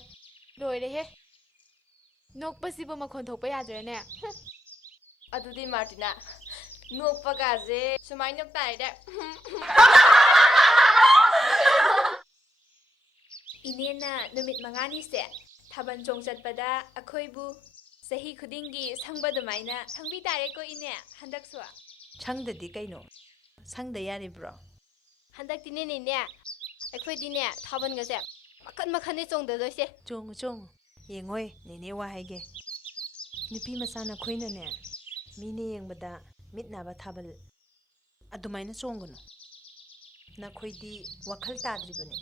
ꯂꯣꯏꯔꯦꯍꯦ ꯅꯣꯛꯄꯁꯤꯕꯨ ꯃꯈꯣꯟ ꯊꯣꯛꯄ ꯌꯥꯗ꯭ꯔꯦꯅꯦ ꯑꯗꯨꯗꯤ ꯃꯥꯔꯇꯤꯅꯥ ꯅꯣꯛꯄꯒꯥꯁꯦ ꯁꯨꯃꯥꯏꯅ knock ꯇꯥꯔꯦꯗ ꯏꯅꯦꯅ ꯅꯨꯃꯤꯠ 5ꯅꯤꯁꯦ ꯊꯥꯕꯜ ꯆꯣꯡ ꯆꯠꯄꯗ ꯑꯩꯈꯣꯏꯕꯨ ꯆꯍꯤ ꯈꯨꯗꯤꯡꯒꯤ ꯁꯪꯕ ꯑꯗꯨꯃꯥꯏꯅ ꯁꯪꯕꯤ ꯇꯥꯔꯦꯀꯣ ꯏꯅꯦ ꯍꯟꯗꯛꯁꯨ ꯁꯪꯗꯗꯤ ꯀꯩꯅꯣ ꯁꯪꯗ ꯌꯥꯔꯤꯕ꯭ꯔꯣ ꯍꯟꯗꯛꯇꯤꯅꯦ ꯑꯩꯈꯣꯏꯗꯤꯅꯦ ꯊꯥꯕꯜꯒꯁꯦ ꯃꯈꯟ ꯃꯈꯟꯅꯤ ꯆꯣꯡꯗꯗꯣꯏꯁꯦ ꯆꯣꯡꯉꯨ ꯆꯣꯡꯉꯨ ꯌꯦꯡꯉꯣꯏ ꯅꯦꯅꯦ ꯋꯥ ꯍꯥꯏꯒꯦ ꯅꯨꯄꯤ ꯃꯆꯥ ꯅꯈꯣꯏꯅꯅꯦ ꯃꯤꯅ ꯌꯦꯡꯕꯗ ꯃꯤꯠ ꯅꯥꯕ ꯊꯥꯕꯜ ꯑꯗꯨꯃꯥꯏꯅ ꯆꯣꯡꯒꯅꯨ ꯅꯈꯣꯏꯗꯤ ꯋꯥꯈꯜ ꯇꯥꯗ꯭ꯔꯤꯕꯅꯤ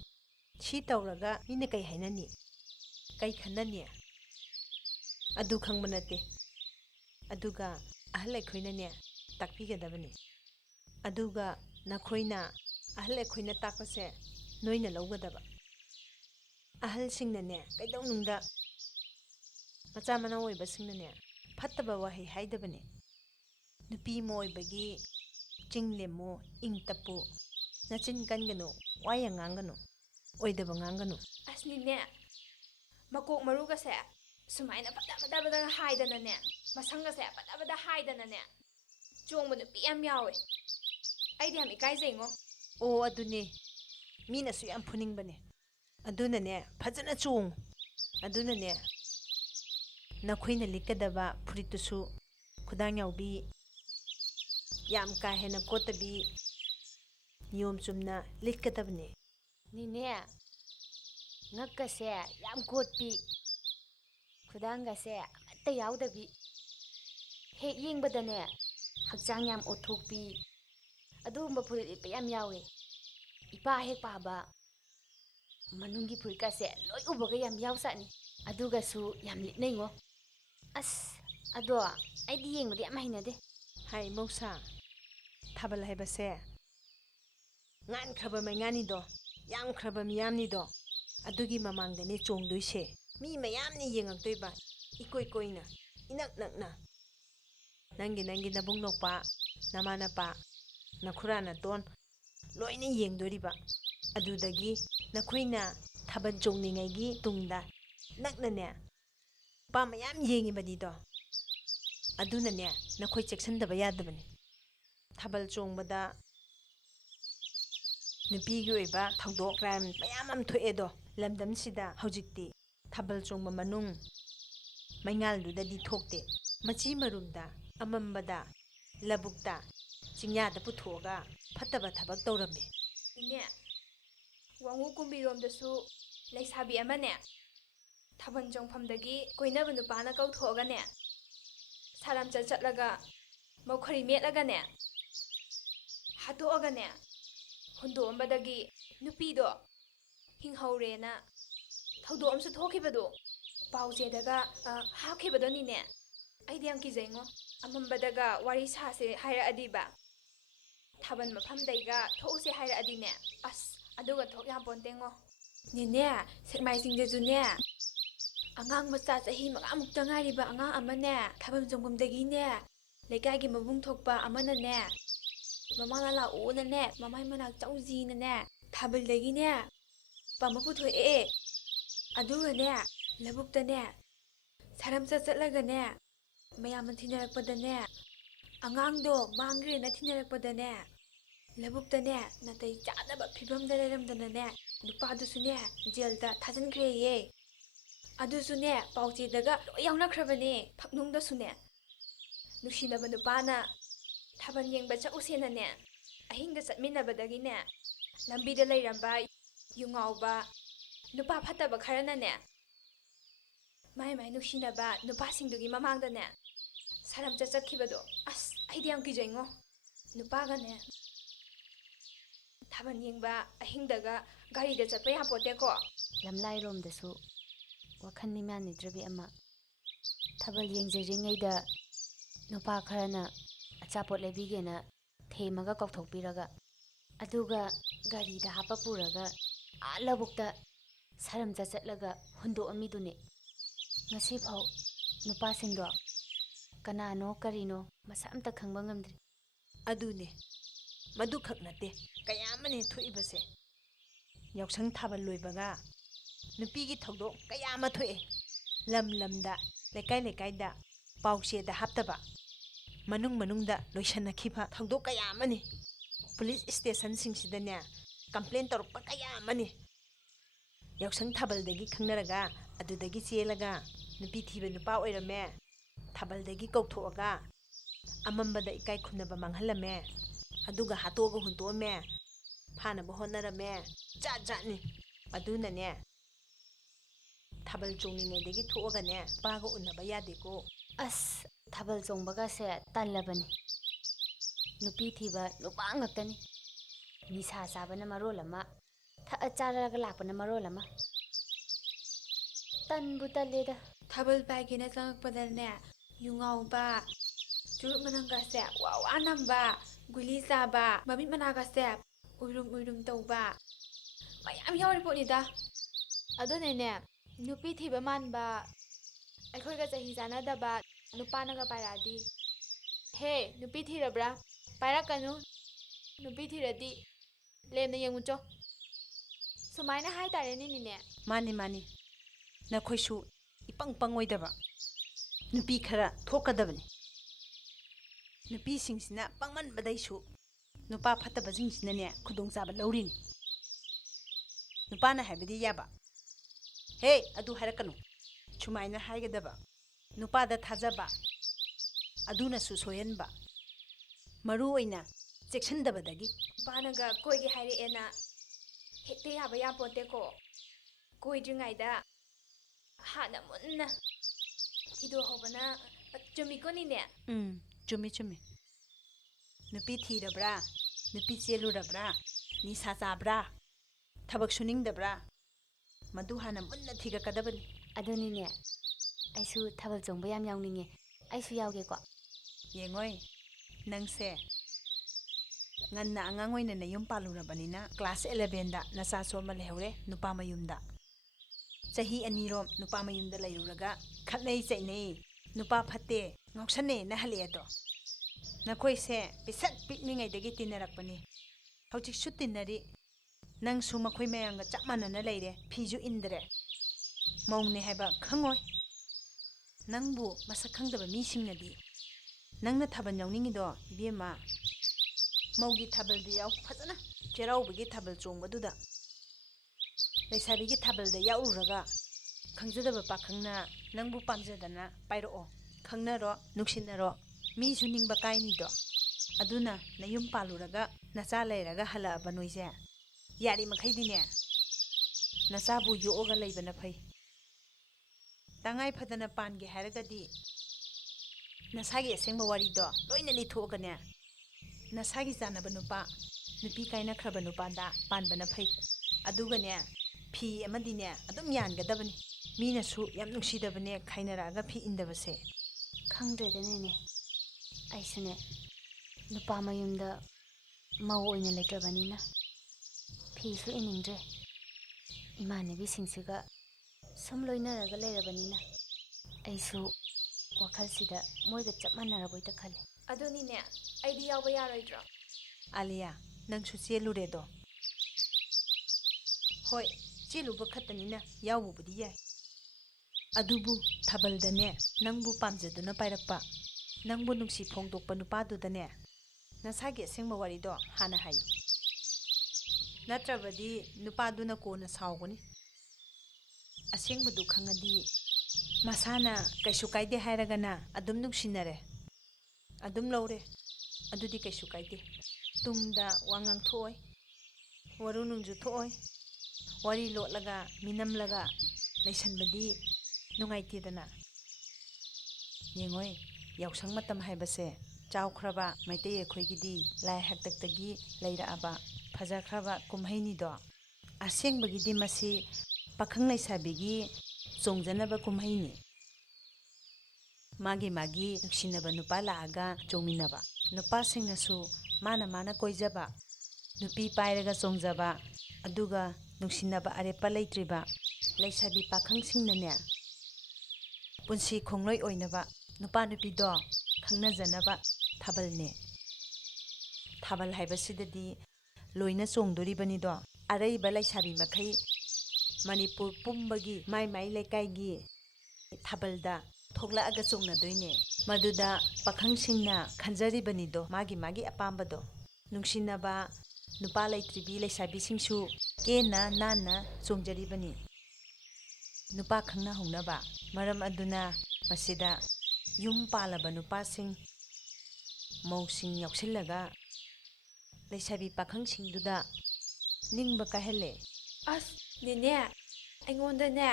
ꯁꯤ ꯇꯧꯔꯒ ꯃꯤꯅ ꯀꯩ ꯍꯥꯏꯅꯅꯤ ꯀꯩ ꯈꯟꯅꯅꯤ ꯑꯗꯨ ꯈꯪꯕ ꯅꯠꯇꯦ ꯑꯗꯨꯒ ꯑꯍꯜ ꯑꯩꯈꯣꯏꯅꯅꯦ ꯇꯥꯛꯄꯤꯒꯗꯕꯅꯤ ꯑꯗꯨꯒ ꯅꯈꯣꯏꯅ ꯑꯍꯜ ꯑꯩꯈꯣꯏꯅ ꯇꯥꯛꯄꯁꯦ ꯅꯣꯏꯅ ꯂꯧꯒꯗꯕ ꯑꯍꯜꯁꯤꯡꯅꯅꯦ ꯀꯩꯗꯧꯅꯨꯡꯗ ꯃꯆꯥ ꯃꯅꯥꯎ ꯑꯣꯏꯕꯁꯤꯡꯅꯅꯦ ꯐꯠꯇꯕ ꯋꯥꯍꯩ ꯍꯥꯏꯗꯕꯅꯤ ꯅꯨꯄꯤ ꯑꯃ ꯑꯣꯏꯕꯒꯤ ꯆꯤꯡ ꯂꯦꯝꯃꯨ ꯏꯪ ꯇꯞꯄꯨ ꯅꯆꯤꯟ ꯀꯟꯒꯅꯨ ꯋꯥ ꯉꯥꯡꯒꯅꯨ ꯑꯣꯏꯗꯕ ꯉꯥꯡꯒꯅꯨ ꯑꯁꯅꯤꯅꯦ ꯃꯀꯣꯛ ꯃꯔꯨꯒꯁꯦ ꯁꯨꯃꯥꯏꯅ ꯐꯠꯇꯕꯗ ꯍꯥꯏꯗꯅꯅꯦ ꯃꯁꯪꯒꯁꯦ ꯐꯠꯇꯕꯗ ꯍꯥꯏꯗꯅꯅꯦ ꯆꯣꯡꯕ ꯅꯨꯄꯤ ꯌꯥꯝ ꯌꯥꯎꯋꯦ ꯑꯩꯗꯤ ꯌꯥꯝ ꯏꯀꯥꯏꯖꯩꯉꯣ ꯑꯣ ꯑꯗꯨꯅꯦ ꯃꯤꯅꯁꯨ ꯌꯥꯝ ꯐꯨꯅꯤꯡꯕꯅꯦ ꯑꯗꯨꯅꯅꯦ ꯐꯖꯅ ꯆꯣꯡꯉꯨ ꯑꯗꯨꯅꯅꯦ ꯅꯈꯣꯏꯅ ꯂꯤꯠꯀꯗꯕ ꯐꯨꯔꯤꯠꯇꯨꯁꯨ ꯈꯨꯗꯥꯡ ꯌꯥꯎꯕꯤ ꯌꯥꯝ ꯀꯥ ꯍꯦꯟꯅ ꯀꯣꯠꯇꯕꯤ ꯅꯤꯌꯣꯝ ꯆꯨꯝꯅ ꯂꯤꯠꯀꯗꯕꯅꯦ ꯅꯤꯅꯦ ꯉꯛꯀꯁꯦ ꯌꯥꯝ ꯀꯣꯠꯄꯤ ꯈꯨꯗꯥꯡꯒꯁꯦ ꯑꯃꯠꯇ ꯌꯥꯎꯗꯕꯤ ꯍꯦꯛ ꯌꯦꯡꯕꯗꯅꯦ ꯍꯛꯆꯥꯡ ꯌꯥꯝ ꯑꯣꯠꯊꯣꯛꯄꯤ ꯑꯗꯨꯒꯨꯝꯕ ꯐꯨꯔꯤꯠ ꯂꯤꯠꯄ ꯌꯥꯝ ꯌꯥꯎꯋꯦ ꯏꯄꯥ ꯍꯦꯛ ꯄꯥꯕ ꯃꯅꯨꯡꯒꯤ ꯐꯨꯔꯤꯠꯀꯁꯦ ꯂꯣꯏ ꯎꯕꯒ ꯌꯥꯝ ꯌꯥꯎ ꯆꯠꯅꯤ ꯑꯗꯨꯒꯁꯨ ꯌꯥꯝ ꯂꯤꯠꯅꯩꯉꯣ ꯑꯁ ꯑꯗꯣ ꯑꯩꯗꯤ ꯌꯦꯡꯕꯗꯤ ꯌꯥꯝ ꯍꯩꯅꯗꯦ ꯍꯥꯏ ꯃꯧꯁꯥ ꯊꯥꯕꯜ ꯍꯥꯏꯕꯁꯦ ꯉꯥꯟꯈ꯭ꯔꯕ ꯃꯩꯉꯥꯟꯅꯤꯗꯣ ꯌꯥꯝꯈ꯭ꯔꯕ ꯃꯤꯌꯥꯝꯅꯤꯗꯣ ꯑꯗꯨꯒꯤ ꯃꯃꯥꯡꯗꯅꯦ ꯆꯣꯡꯗꯣꯏꯁꯦ ꯃꯤ ꯃꯌꯥꯝꯅ ꯌꯦꯡꯉꯛꯇꯣꯏꯕ ꯏꯀꯣꯏ ꯀꯣꯏꯅ ꯏꯅꯛ ꯅꯛꯅ ꯅꯪꯒꯤ ꯅꯕꯨꯡ ꯅꯧꯄꯥ ꯅꯃꯥ ꯅꯄꯥ ꯅꯈꯨꯔꯥ ꯅꯇꯣꯟ ꯂꯣꯏꯅ ꯌꯦꯡꯗꯣꯔꯤꯕ ꯑꯗꯨꯗꯒꯤ ꯅꯈꯣꯏꯅ ꯊꯥꯕꯜ ꯆꯣꯡꯅꯤꯡꯉꯩꯒꯤ ꯇꯨꯡꯗ ꯅꯛꯅꯅꯦ ꯅꯨꯄꯥ ꯃꯌꯥꯝ ꯌꯦꯡꯉꯤꯕꯅꯤꯗꯣ ꯑꯗꯨꯅꯅꯦ ꯅꯈꯣꯏ ꯆꯦꯛꯁꯤꯟꯗꯕ ꯌꯥꯗꯕꯅꯤ ꯊꯥꯕꯜ ꯆꯣꯡꯕꯗ ꯅꯨꯄꯤꯒꯤ ꯑꯣꯏꯕ ꯊꯧꯗꯣꯛ ꯀ꯭ꯔꯥꯏꯝ ꯃꯌꯥꯝ ꯑꯃ ꯊꯣꯛꯑꯦꯗꯣ ꯂꯝꯗꯝꯁꯤꯗ ꯍꯧꯖꯤꯛꯇꯤ ꯊꯥꯕꯜ ꯆꯣꯡꯕ ꯃꯅꯨꯡ ꯃꯩꯉꯥꯜꯗꯨꯗꯗꯤ ꯊꯣꯛꯇꯦ ꯃꯆꯤ ꯃꯔꯨꯝꯗ ꯑꯃꯝꯕꯗ ꯂꯧꯕꯨꯛꯇ ꯆꯤꯡꯌꯥꯗ ꯄꯨꯊꯣꯛꯑꯒ ꯐꯠꯇꯕ ꯊꯕꯛ ꯇꯧꯔꯝꯃꯦ ꯏꯅꯦ ꯋꯥꯡꯉꯨ ꯀꯨꯝꯕꯤꯔꯣꯝꯗꯁꯨ ꯂꯩꯁꯥꯕꯤ ꯑꯃꯅꯦ ꯊꯥꯕꯜ ꯆꯣꯡꯐꯝꯗꯒꯤ ꯀꯣꯏꯅꯕ ꯅꯨꯄꯥꯅ ꯀꯧꯊꯣꯛꯑꯒꯅꯦ ꯁꯥꯔꯝꯆꯠ ꯆꯠꯂꯒ ꯃꯧꯈꯔꯤ ꯃꯦꯠꯂꯒꯅꯦ ꯍꯥꯠꯇꯣꯛꯑꯒꯅꯦ ꯍꯨꯟꯗꯣꯛꯑꯝꯕꯗꯒꯤ ꯅꯨꯄꯤꯗꯣ ꯍꯤꯡꯍꯧꯔꯦꯅ ꯊꯧꯗꯣꯛ ꯑꯃꯁꯨ ꯊꯣꯛꯈꯤꯕꯗꯣ ꯄꯥꯎꯆꯦꯗꯒ ꯍꯥꯞꯈꯤꯕꯗꯣꯅꯤꯅꯦ ꯑꯩꯗꯤ ꯌꯥꯝ ꯀꯤꯖꯩꯉꯣ ꯑꯃꯝꯕꯗꯒ ꯋꯥꯔꯤ ꯁꯥꯁꯦ ꯍꯥꯏꯔꯛꯑꯗꯤꯕ ꯊꯥꯕꯜ ꯃꯐꯝꯗꯩꯒ ꯊꯣꯛꯎꯁꯦ ꯍꯥꯏꯔꯛꯑꯗꯤꯅꯦ ꯑꯁ ꯑꯗꯨꯒ ꯊꯣꯛ ꯌꯥꯝ ꯄꯣꯟꯇꯦꯉꯣ ꯅꯦꯅꯦ ꯁꯦꯛꯃꯥꯏꯖꯤꯡꯗꯁꯨꯅꯦ ꯑꯉꯥꯡ ꯃꯆꯥ ꯆꯍꯤ 5ꯃꯨꯛꯇ ꯉꯥꯏꯔꯤꯕ ꯑꯉꯥꯡ ꯑꯃꯅꯦ ꯊꯥꯕꯜ ꯆꯣꯡꯐꯝꯗꯒꯤꯅꯦ ꯂꯩꯀꯥꯏꯒꯤ ꯃꯕꯨꯡ ꯊꯣꯛꯄ ꯑꯃꯅꯅꯦ ꯃꯃꯥꯅ ꯂꯥꯛꯎꯅꯅꯦ ꯃꯃꯥꯏ ꯃꯅꯥꯛ ꯆꯧꯁꯤꯅꯅꯦ ꯊꯥꯕꯜꯗꯒꯤꯅꯦ ꯑꯃ ꯄꯨꯊꯣꯛꯑꯦ ꯑꯗꯨꯒꯅꯦ ꯂꯧꯕꯨꯛꯇꯅꯦ ꯁꯥꯔꯝꯆꯠ ꯆꯠꯂꯒꯅꯦ ꯃꯌꯥꯝꯅ ꯊꯤꯅꯔꯛꯄꯗꯅꯦ ꯑꯉꯥꯡꯗꯣ ꯃꯥꯡꯈ꯭ꯔꯦꯅ ꯊꯤꯅꯔꯛꯄꯗꯅꯦ ꯂꯧꯕꯨꯛꯇꯅꯦ ꯅꯥꯇꯩ ꯆꯥꯗꯕ ꯐꯤꯕꯝꯗ ꯂꯩꯔꯝꯗꯅꯅꯦ ꯅꯨꯄꯥꯗꯨꯁꯨꯅꯦ ꯖꯦꯜꯗ ꯊꯥꯖꯤꯟꯈ꯭ꯔꯦꯌꯦ ꯑꯗꯨꯁꯨꯅꯦ ꯄꯥꯎꯆꯦꯗꯒ ꯂꯣꯏ ꯌꯥꯎꯅꯈ꯭ꯔꯕꯅꯦ ꯐꯛꯅꯨꯡꯗꯁꯨꯅꯦ ꯅꯨꯡꯁꯤꯅꯕ ꯅꯨꯄꯥꯅ ꯊꯥꯕꯜ ꯌꯦꯡꯕ ꯆꯠꯎꯁꯦꯅꯅꯦ ꯑꯍꯤꯡꯗ ꯆꯠꯃꯤꯟꯅꯕꯗꯒꯤꯅꯦ ꯂꯝꯕꯤꯗ ꯂꯩꯔꯝꯕ ꯌꯨꯉꯥꯎꯕ ꯅꯨꯄꯥ ꯐꯠꯇꯕ ꯈꯔꯅꯅꯦ ꯃꯥꯏ ꯅꯨꯡꯁꯤꯅꯕ ꯅꯨꯄꯥꯁꯤꯡꯗꯨꯒꯤ ꯃꯃꯥꯡꯗꯅꯦ ꯁꯥꯔꯝꯆꯠ ꯆꯠꯈꯤꯕꯗꯣ ꯑꯁ ꯑꯩꯗꯤ ꯌꯥꯝ ꯀꯤꯖꯩꯉꯣ ꯅꯨꯄꯥꯒꯅꯦ ꯊꯥꯕꯜ ꯌꯦꯡꯕ ꯑꯍꯤꯡꯗꯒ ꯒꯥꯔꯤꯗ ꯆꯠꯄ ꯌꯥꯄꯣꯠꯇꯦꯀꯣ ꯂꯝꯂꯥꯏꯔꯣꯝꯗꯁꯨ ꯋꯥꯈꯜ ꯃꯤꯃꯥꯟꯅꯗ꯭ꯔꯕꯤ ꯑꯃ ꯊꯥꯕꯜ ꯌꯦꯡꯖꯔꯤꯉꯩꯗ ꯅꯨꯄꯥ ꯈꯔꯅ ꯑꯆꯥꯄꯣꯠ ꯂꯩꯕꯤꯒꯦꯅ ꯊꯦꯝꯃꯒ ꯀꯧꯊꯣꯛꯄꯤꯔꯒ ꯑꯗꯨꯒ ꯒꯥꯔꯤꯗ ꯍꯥꯞꯄ ꯄꯨꯔꯒ ꯂꯧꯕꯨꯛꯇ ꯁꯥꯔꯝꯆꯠ ꯆꯠꯂꯒ ꯍꯨꯟꯗꯣꯛꯑꯝꯃꯤꯗꯨꯅꯤ ꯉꯁꯤꯐꯥꯎ ꯅꯨꯄꯥꯁꯤꯡꯗꯣ ꯀꯅꯥꯅꯣ ꯀꯔꯤꯅꯣ ꯃꯁꯥ ꯑꯝꯇ ꯈꯪꯕ ꯉꯝꯗ꯭ꯔꯤ ꯑꯗꯨꯅꯦ ꯃꯗꯨꯈꯛ ꯅꯠꯇꯦ ꯀꯌꯥ ꯑꯃꯅꯦ ꯊꯣꯛꯏꯕꯁꯦ ꯌꯥꯎꯁꯪ ꯊꯥꯕꯜ ꯂꯣꯏꯕꯒ ꯅꯨꯄꯤꯒꯤ ꯊꯧꯗꯣꯛ ꯀꯌꯥ ꯑꯃ ꯊꯣꯛꯑꯦ ꯂꯝ ꯂꯝꯗ ꯂꯩꯀꯥꯏ ꯂꯩꯀꯥꯏꯗ ꯄꯥꯎꯆꯦꯗ ꯍꯥꯞꯇꯕ ꯃꯅꯨꯡꯗ ꯂꯣꯏꯁꯟꯅꯈꯤꯕ ꯊꯧꯗꯣꯛ ꯀꯌꯥ ꯑꯃꯅꯤ ꯄꯨꯂꯤꯁ ꯁ꯭ꯇꯦꯁꯟꯁꯤꯡꯁꯤꯗꯅꯦ ꯀꯝꯄ꯭ꯂꯦꯟ ꯇꯧꯔꯛꯄ ꯀꯌꯥ ꯑꯃꯅꯤ ꯌꯥꯎꯁꯪ ꯊꯥꯕꯜꯗꯒꯤ ꯈꯪꯅꯔꯒ ꯑꯗꯨꯗꯒꯤ ꯆꯦꯜꯂꯒ ꯅꯨꯄꯤ ꯊꯤꯕ ꯅꯨꯄꯥ ꯑꯣꯏꯔꯝꯃꯦ ꯊꯥꯕꯜꯗꯒꯤ ꯀꯧꯊꯣꯛꯑꯒ ꯑꯃꯝꯕꯗ ꯏꯀꯥꯏ ꯈꯨꯝꯅꯕ ꯃꯥꯡꯍꯜꯂꯝꯃꯦ ꯑꯗꯨꯒ ꯍꯥꯠꯇꯣꯛꯑꯒ ꯍꯨꯟꯇꯣꯛꯑꯝꯃꯦ ꯐꯥꯅꯕ ꯍꯣꯠꯅꯔꯝꯃꯦ ꯖꯥꯠ ꯖꯥꯠꯅꯤ ꯑꯗꯨꯅꯅꯦ ꯊꯥꯕꯜ ꯆꯣꯡꯅꯤꯡꯉꯩꯗꯒꯤ ꯊꯣꯛꯑꯒꯅꯦ ꯅꯨꯄꯥꯒ ꯎꯟꯅꯕ ꯌꯥꯗꯦꯀꯣ ꯑꯁ ꯊꯥꯕꯜ ꯆꯣꯡꯕꯒꯁꯦ ꯇꯜꯂꯕꯅꯤ ꯅꯨꯄꯤ ꯊꯤꯕ ꯅꯨꯄꯥ ꯉꯥꯛꯇꯅꯤ ꯅꯤꯁꯥ ꯆꯥꯕꯅ ꯃꯔꯣꯜ ꯑꯃ ꯊꯛꯑ ꯆꯥꯔꯒ ꯂꯥꯛꯄꯅ ꯃꯔꯣꯜ ꯑꯃ ꯇꯟꯕꯨ ꯇꯜꯂꯦꯗ ꯊꯥꯕꯜ ꯄꯥꯏꯒꯦꯅ ꯆꯪꯉꯛꯄꯗꯅꯦ ꯌꯨꯉꯥꯎꯕ ꯆꯨꯔꯨꯞ ꯃꯅꯝꯒꯁꯦ ꯋꯥ ꯋꯥ ꯅꯝꯕ ꯒꯨꯂꯤ ꯆꯥꯕ ꯃꯃꯤꯠ ꯃꯅꯥꯒꯁꯦ ꯎꯏꯔꯨꯝ ꯇꯧꯕ ꯃꯌꯥꯝ ꯌꯥꯎꯔꯤ ꯄꯣꯠꯅꯤꯗ ꯑꯗꯨꯅꯅꯦ ꯅꯨꯄꯤ ꯊꯤꯕ ꯃꯥꯟꯕ ꯑꯩꯈꯣꯏꯒ ꯆꯍꯤ ꯆꯥꯟꯅꯗꯕ ꯅꯨꯄꯥꯅꯒ ꯄꯥꯏꯔꯛꯑꯗꯤ ꯍꯦ ꯅꯨꯄꯤ ꯊꯤꯔꯕ꯭ꯔꯥ ꯄꯥꯏꯔꯛꯀꯅꯨ ꯅꯨꯄꯤ ꯊꯤꯔꯗꯤ ꯂꯦꯝꯅ ꯌꯦꯡꯉꯨꯆꯣ ꯁꯨꯃꯥꯏꯅ ꯍꯥꯏꯇꯥꯔꯦꯅꯤꯅꯦ ꯃꯥꯅꯤ ꯅꯈꯣꯏꯁꯨ ꯏꯄꯪ ꯄꯪꯉꯣꯏꯗꯕ ꯅꯨꯄꯤ ꯈꯔ ꯊꯣꯛꯀꯗꯕꯅꯤ ꯅꯨꯄꯤꯁꯤꯡꯁꯤꯅ ꯄꯪꯃꯟꯕꯗꯩꯁꯨ ꯅꯨꯄꯥ ꯐꯠꯇꯕꯁꯤꯡꯁꯤꯅꯅꯦ ꯈꯨꯗꯣꯡꯆꯥꯕ ꯂꯧꯔꯤꯅꯤ ꯅꯨꯄꯥꯅ ꯍꯥꯏꯕꯗꯤ ꯌꯥꯕ ꯍꯦ ꯑꯗꯨ ꯍꯥꯏꯔꯛꯀꯅꯨ ꯁꯨꯃꯥꯏꯅ ꯍꯥꯏꯒꯗꯕ ꯅꯨꯄꯥꯗ ꯊꯥꯖꯕ ꯑꯗꯨꯅꯁꯨ ꯁꯣꯏꯍꯟꯕ ꯃꯔꯨ ꯑꯣꯏꯅ ꯆꯦꯛꯁꯤꯟꯗꯕꯗꯒꯤ ꯅꯨꯄꯥꯅꯒ ꯀꯣꯏꯒꯦ ꯍꯥꯏꯔꯛꯑꯦꯅ ꯍꯦꯛꯇ ꯌꯥꯕ ꯌꯥꯄꯣꯠꯇꯦꯀꯣ ꯀꯣꯏꯗ꯭ꯔꯤꯉꯩꯗ ꯍꯥꯟꯅ ꯃꯨꯟꯅ ꯊꯤꯗꯣꯛꯍꯧꯕꯅ ꯆꯨꯝꯃꯤꯀꯣꯅꯤꯅꯦ ꯆꯨꯝꯃꯤ ꯅꯨꯄꯤ ꯊꯤꯔꯕ꯭ꯔꯥ ꯅꯨꯄꯤ ꯆꯦꯜꯂꯨꯔꯕ꯭ꯔꯥ ꯅꯤꯁꯥ ꯆꯥꯕ꯭ꯔꯥ ꯊꯕꯛ ꯁꯨꯅꯤꯡꯗꯕ꯭ꯔꯥ ꯃꯗꯨ ꯍꯥꯟꯅ ꯃꯨꯟꯅ ꯊꯤꯒꯠꯀꯗꯕꯅꯤ ꯑꯗꯨꯅꯤꯅꯦ ꯑꯩꯁꯨ ꯊꯥꯕꯜ ꯆꯣꯡꯕ ꯌꯥꯝ ꯌꯥꯎꯅꯤꯡꯉꯦ ꯑꯩꯁꯨ ꯌꯥꯎꯒꯦꯀꯣ ꯌꯦꯡꯉꯣꯏ ꯅꯪꯁꯦ ꯉꯟꯅ ꯑꯉꯥꯡ ꯑꯣꯏꯅ ꯅꯌꯨꯝ ꯄꯥꯜꯂꯨꯔꯕꯅꯤ나 ꯀ꯭ꯂꯥꯁ 11ꯗ ꯅꯆꯥꯁꯨ ꯑꯃ ꯂꯩꯍꯧꯔꯦ ꯅꯨꯄꯥ ꯃꯌꯨꯝꯗ ꯆꯍꯤ 2ꯔꯣꯝ ꯅꯨꯄꯥ ꯃꯌꯨꯝꯗ ꯂꯩꯔꯨꯔꯒ ꯈꯠꯅꯩ ꯆꯩꯅꯩ ꯅꯨꯄꯥ ꯐꯠꯇꯦ ꯉꯥꯎꯁꯟꯅꯩꯅ ꯍꯜꯂꯛꯑꯦꯗꯣ ꯅꯈꯣꯏꯁꯦ ꯄꯤꯁꯛ ꯄꯤꯛꯂꯤꯉꯩꯗꯒꯤ ꯇꯤꯟꯅꯔꯛꯄꯅꯤ ꯍꯧꯖꯤꯛꯁꯨ ꯇꯤꯟꯅꯔꯤ ꯅꯪꯁꯨ ꯃꯈꯣꯏ ꯃꯌꯥꯝꯒ ꯆꯞ ꯃꯥꯟꯅꯅ ꯂꯩꯔꯦ ꯐꯤꯁꯨ ꯏꯟꯗ꯭ꯔꯦ ꯃꯧꯅꯦ ꯍꯥꯏꯕ ꯈꯪꯉꯣꯏ ꯅꯪꯕꯨ ꯃꯁꯛ ꯈꯪꯗꯕ ꯃꯤꯁꯤꯡꯅꯗꯤ ꯅꯪꯅ ꯊꯥꯕꯜ ꯌꯥꯎꯅꯤꯡꯉꯤꯗꯣ ꯏꯕꯦꯝꯃ ꯃꯧꯒꯤ ꯊꯥꯕꯜꯗꯤ ꯌꯥꯎ ꯐꯖꯅ ꯆꯩꯔꯥꯎꯕꯒꯤ ꯊꯥꯕꯜ ꯆꯣꯡꯕꯗꯨꯗ ꯂꯩꯁꯥꯕꯤꯒꯤ ꯊꯥꯕꯜꯗ ꯌꯥꯎꯔꯨꯔꯒ ꯈꯪꯖꯗꯕ ꯄꯥꯈꯪꯅ ꯅꯪꯕꯨ ꯄꯥꯝꯖꯗꯅ ꯄꯥꯏꯔꯛꯑꯣ ꯈꯪꯅꯔꯣ ꯅꯨꯡꯁꯤꯟꯅꯔꯣ ꯃꯤꯁꯨ ꯅꯤꯡꯕ ꯀꯥꯏꯅꯤꯗꯣ ꯑꯗꯨꯅ ꯅꯌꯨꯝ ꯄꯥꯜꯂꯨꯔꯒ ꯅꯆꯥ ꯂꯩꯔꯒ ꯍꯜꯂꯛꯑꯕ ꯅꯣꯏꯁꯦ ꯌꯥꯔꯤꯃꯈꯩꯗꯤꯅꯦ ꯅꯆꯥꯕꯨ ꯌꯣꯛꯑꯒ ꯂꯩꯕꯅ ꯐꯩ ꯇꯉꯥꯏ ꯐꯗꯅ ꯄꯥꯟꯒꯦ ꯍꯥꯏꯔꯒꯗꯤ ꯅꯁꯥꯒꯤ ꯑꯁꯦꯡꯕ ꯋꯥꯔꯤꯗꯣ ꯂꯣꯏꯅ ꯂꯤꯊꯣꯛꯑꯒꯅꯦ ꯅꯁꯥꯒꯤ ꯆꯥꯟꯅꯕ ꯅꯨꯄꯤ ꯀꯥꯏꯅꯈ꯭ꯔꯕ ꯅꯨꯄꯥꯗ ꯄꯥꯟꯕꯅ ꯐꯩ ꯑꯗꯨꯒꯅꯦ ꯐꯤ ꯑꯃꯗꯤꯅꯦ ꯑꯗꯨꯝ ꯌꯥꯟꯒꯗꯕꯅꯤ ꯃꯤꯅꯁꯨ ꯌꯥꯝ ꯅꯨꯡꯁꯤꯗꯕꯅꯦ ꯈꯥꯏꯅꯔꯛꯑꯒ ꯐꯤ ꯏꯟꯗꯕꯁꯦ ꯈꯪꯗ꯭ꯔꯦꯗꯅꯦ ꯑꯩꯁꯨꯅꯦ ꯅꯨꯄꯥ ꯃꯌꯨꯝꯗ ꯃꯧ ꯑꯣꯏꯅ ꯂꯩꯇ꯭ꯔꯕꯅꯤꯅ ꯐꯤꯁꯨ ꯏꯅꯤꯡꯗ꯭ꯔꯦ ꯏꯃꯥꯟꯅꯕꯤꯁꯤꯡꯁꯤꯒ ꯁꯨꯝ ꯂꯣꯏꯅꯔꯒ ꯂꯩꯔꯕꯅꯤꯅ ꯑꯩꯁꯨ ꯋꯥꯈꯜꯁꯤꯗ ꯃꯣꯏꯒ ꯆꯞ ꯃꯥꯟꯅꯔꯕꯣꯏꯗ ꯈꯜꯂꯤ ꯑꯗꯨꯅꯤꯅꯦ ꯑꯩꯗꯤ ꯌꯥꯎꯕ ꯌꯥꯔꯣꯏꯗ꯭ꯔꯣ ꯑꯥꯂꯤꯌꯥ ꯅꯪꯁꯨ ꯆꯦꯜꯂꯨꯔꯦꯗꯣ ꯍꯣꯏ ꯆꯦꯜꯂꯨꯕ ꯈꯛꯇꯅꯤꯅ ꯌꯥꯎꯕꯕꯨꯗꯤ ꯌꯥꯏ ꯑꯗꯨꯕꯨ ꯊꯥꯕꯜꯗꯅꯦ ꯅꯪꯕꯨ ꯄꯥꯝꯖꯗꯨꯅ ꯄꯥꯏꯔꯛꯄ ꯅꯪꯕꯨ ꯅꯨꯡꯁꯤ ꯐꯣꯡꯗꯣꯛꯄ ꯅꯨꯄꯥꯗꯨꯗꯅꯦ ꯅꯁꯥꯒꯤ ꯑꯁꯦꯡꯕ ꯋꯥꯔꯤꯗꯣ ꯍꯥꯟꯅ ꯍꯥꯏꯌꯨ ꯅꯠꯇ꯭ꯔꯕꯗꯤ ꯅꯨꯄꯥꯗꯨꯅ ꯀꯣꯟꯅ ꯁꯥꯎꯒꯅꯤ ꯑꯁꯦꯡꯕꯗꯨ ꯈꯪꯉꯗꯤ ꯃꯁꯥꯅ ꯀꯩꯁꯨ ꯀꯥꯏꯗꯦ ꯍꯥꯏꯔꯒꯅ ꯑꯗꯨꯝ ꯅꯨꯡꯁꯤꯅꯔꯦ ꯑꯗꯨꯝ ꯂꯧꯔꯦ ꯑꯗꯨꯗꯤ ꯀꯩꯁꯨ ꯀꯥꯏꯗꯦ ꯇꯨꯡꯗ ꯋꯥ ꯉꯥꯡꯊꯣꯛꯑꯣꯏ ꯋꯥꯔꯨ ꯅꯨꯡꯖꯨ ꯊꯣꯛꯑꯣꯏ ꯋꯥꯔꯤ ꯂꯣꯠꯂꯒ ꯃꯤꯅꯝꯂꯒ ꯂꯩꯁꯟꯕꯗꯤ ꯅꯨꯡꯉꯥꯏꯇꯦꯗꯅ ꯌꯦꯡꯉꯣꯏ ꯌꯥꯎꯁꯪ ꯃꯇꯝ ꯍꯥꯏꯕꯁꯦ ꯆꯥꯎꯈ꯭ꯔꯕ ꯃꯩꯇꯩ ꯑꯩꯈꯣꯏꯒꯤꯗꯤ ꯂꯥꯏ ꯍꯥꯛꯇꯛꯇꯒꯤ ꯂꯩꯔꯛꯑꯕ ꯐꯖꯈ꯭ꯔꯕ ꯀꯨꯝꯍꯩꯅꯤꯗꯣ ꯑꯁꯦꯡꯕꯒꯤꯗꯤ ꯃꯁꯤ ꯄꯥꯈꯪ ꯂꯩꯁꯥꯕꯤꯒꯤ ꯆꯣꯡꯖꯅꯕ ꯀꯨꯝꯍꯩꯅꯤ ꯃꯥꯒꯤ ꯅꯨꯡꯁꯤꯅꯕ ꯅꯨꯄꯥ ꯂꯥꯛꯑꯒ ꯆꯣꯡꯃꯤꯟꯅꯕ ꯅꯨꯄꯥꯁꯤꯡꯅꯁꯨ ꯃꯥꯅ ꯀꯣꯏꯖꯕ ꯅꯨꯄꯤ ꯄꯥꯏꯔꯒ ꯆꯣꯡꯖꯕ ꯑꯗꯨꯒ ꯅꯨꯡꯁꯤꯅꯕ ꯑꯔꯦꯞꯄ ꯂꯩꯇ꯭ꯔꯤꯕ ꯂꯩꯁꯥꯕꯤ ꯄꯥꯈꯪꯁꯤꯡꯅꯅꯦ ꯄꯨꯟꯁꯤ ꯈꯣꯡꯂꯣꯏ ꯑꯣꯏꯅꯕ ꯅꯨꯄꯥ ꯅꯨꯄꯤꯗꯣ ꯈꯪꯅꯖꯅꯕ ꯊꯥꯕꯜꯅꯦ ꯊꯥꯕꯜ ꯍꯥꯏꯕꯁꯤꯗꯗꯤ ꯂꯣꯏꯅ ꯆꯣꯡꯗꯣꯔꯤꯕꯅꯤꯗꯣ ꯑꯔꯩꯕ ꯂꯩꯁꯥꯕꯤ ꯃꯈꯩ ꯃꯅꯤꯄꯨꯔ ꯄꯨꯝꯕꯒꯤ ꯃꯥꯏ ꯃꯥꯏ ꯂꯩꯀꯥꯏꯒꯤ ꯊꯥꯕꯜꯗ ꯊꯣꯛꯂꯛꯑꯒ ꯆꯣꯡꯅꯗꯣꯏꯅꯦ ꯃꯗꯨꯗ ꯄꯥꯈꯪꯁꯤꯡꯅ ꯈꯟꯖꯔꯤꯕꯅꯤꯗꯣ ꯃꯥꯒꯤ ꯃꯥꯒꯤ ꯑꯄꯥꯝꯕꯗꯣ ꯅꯨꯡꯁꯤꯅꯕ ꯅꯨꯄꯥ ꯂꯩꯇ꯭ꯔꯤꯕꯤ ꯂꯩꯁꯥꯕꯤꯁꯤꯡꯁꯨ ꯀꯦꯅ ꯅꯥꯟꯅ ꯆꯣꯡꯖꯔꯤꯕꯅꯤ ꯅꯨꯄꯥ ꯈꯪꯅꯍꯧꯅꯕ ꯃꯔꯝ ꯑꯗꯨꯅ ꯃꯁꯤꯗ ꯌꯨꯝ ꯄꯥꯜꯂꯕ ꯅꯨꯄꯥꯁꯤꯡ ꯃꯧꯁꯤꯡ ꯌꯥꯎꯁꯤꯜꯂꯒ ꯂꯩꯁꯥꯕꯤ ꯄꯥꯈꯪꯁꯤꯡꯗꯨꯗ ꯅꯤꯡꯕ ꯀꯥꯏꯍꯜꯂꯦ ꯑꯁ ꯅꯦꯅꯦ ꯑꯩꯉꯣꯟꯗꯅꯦ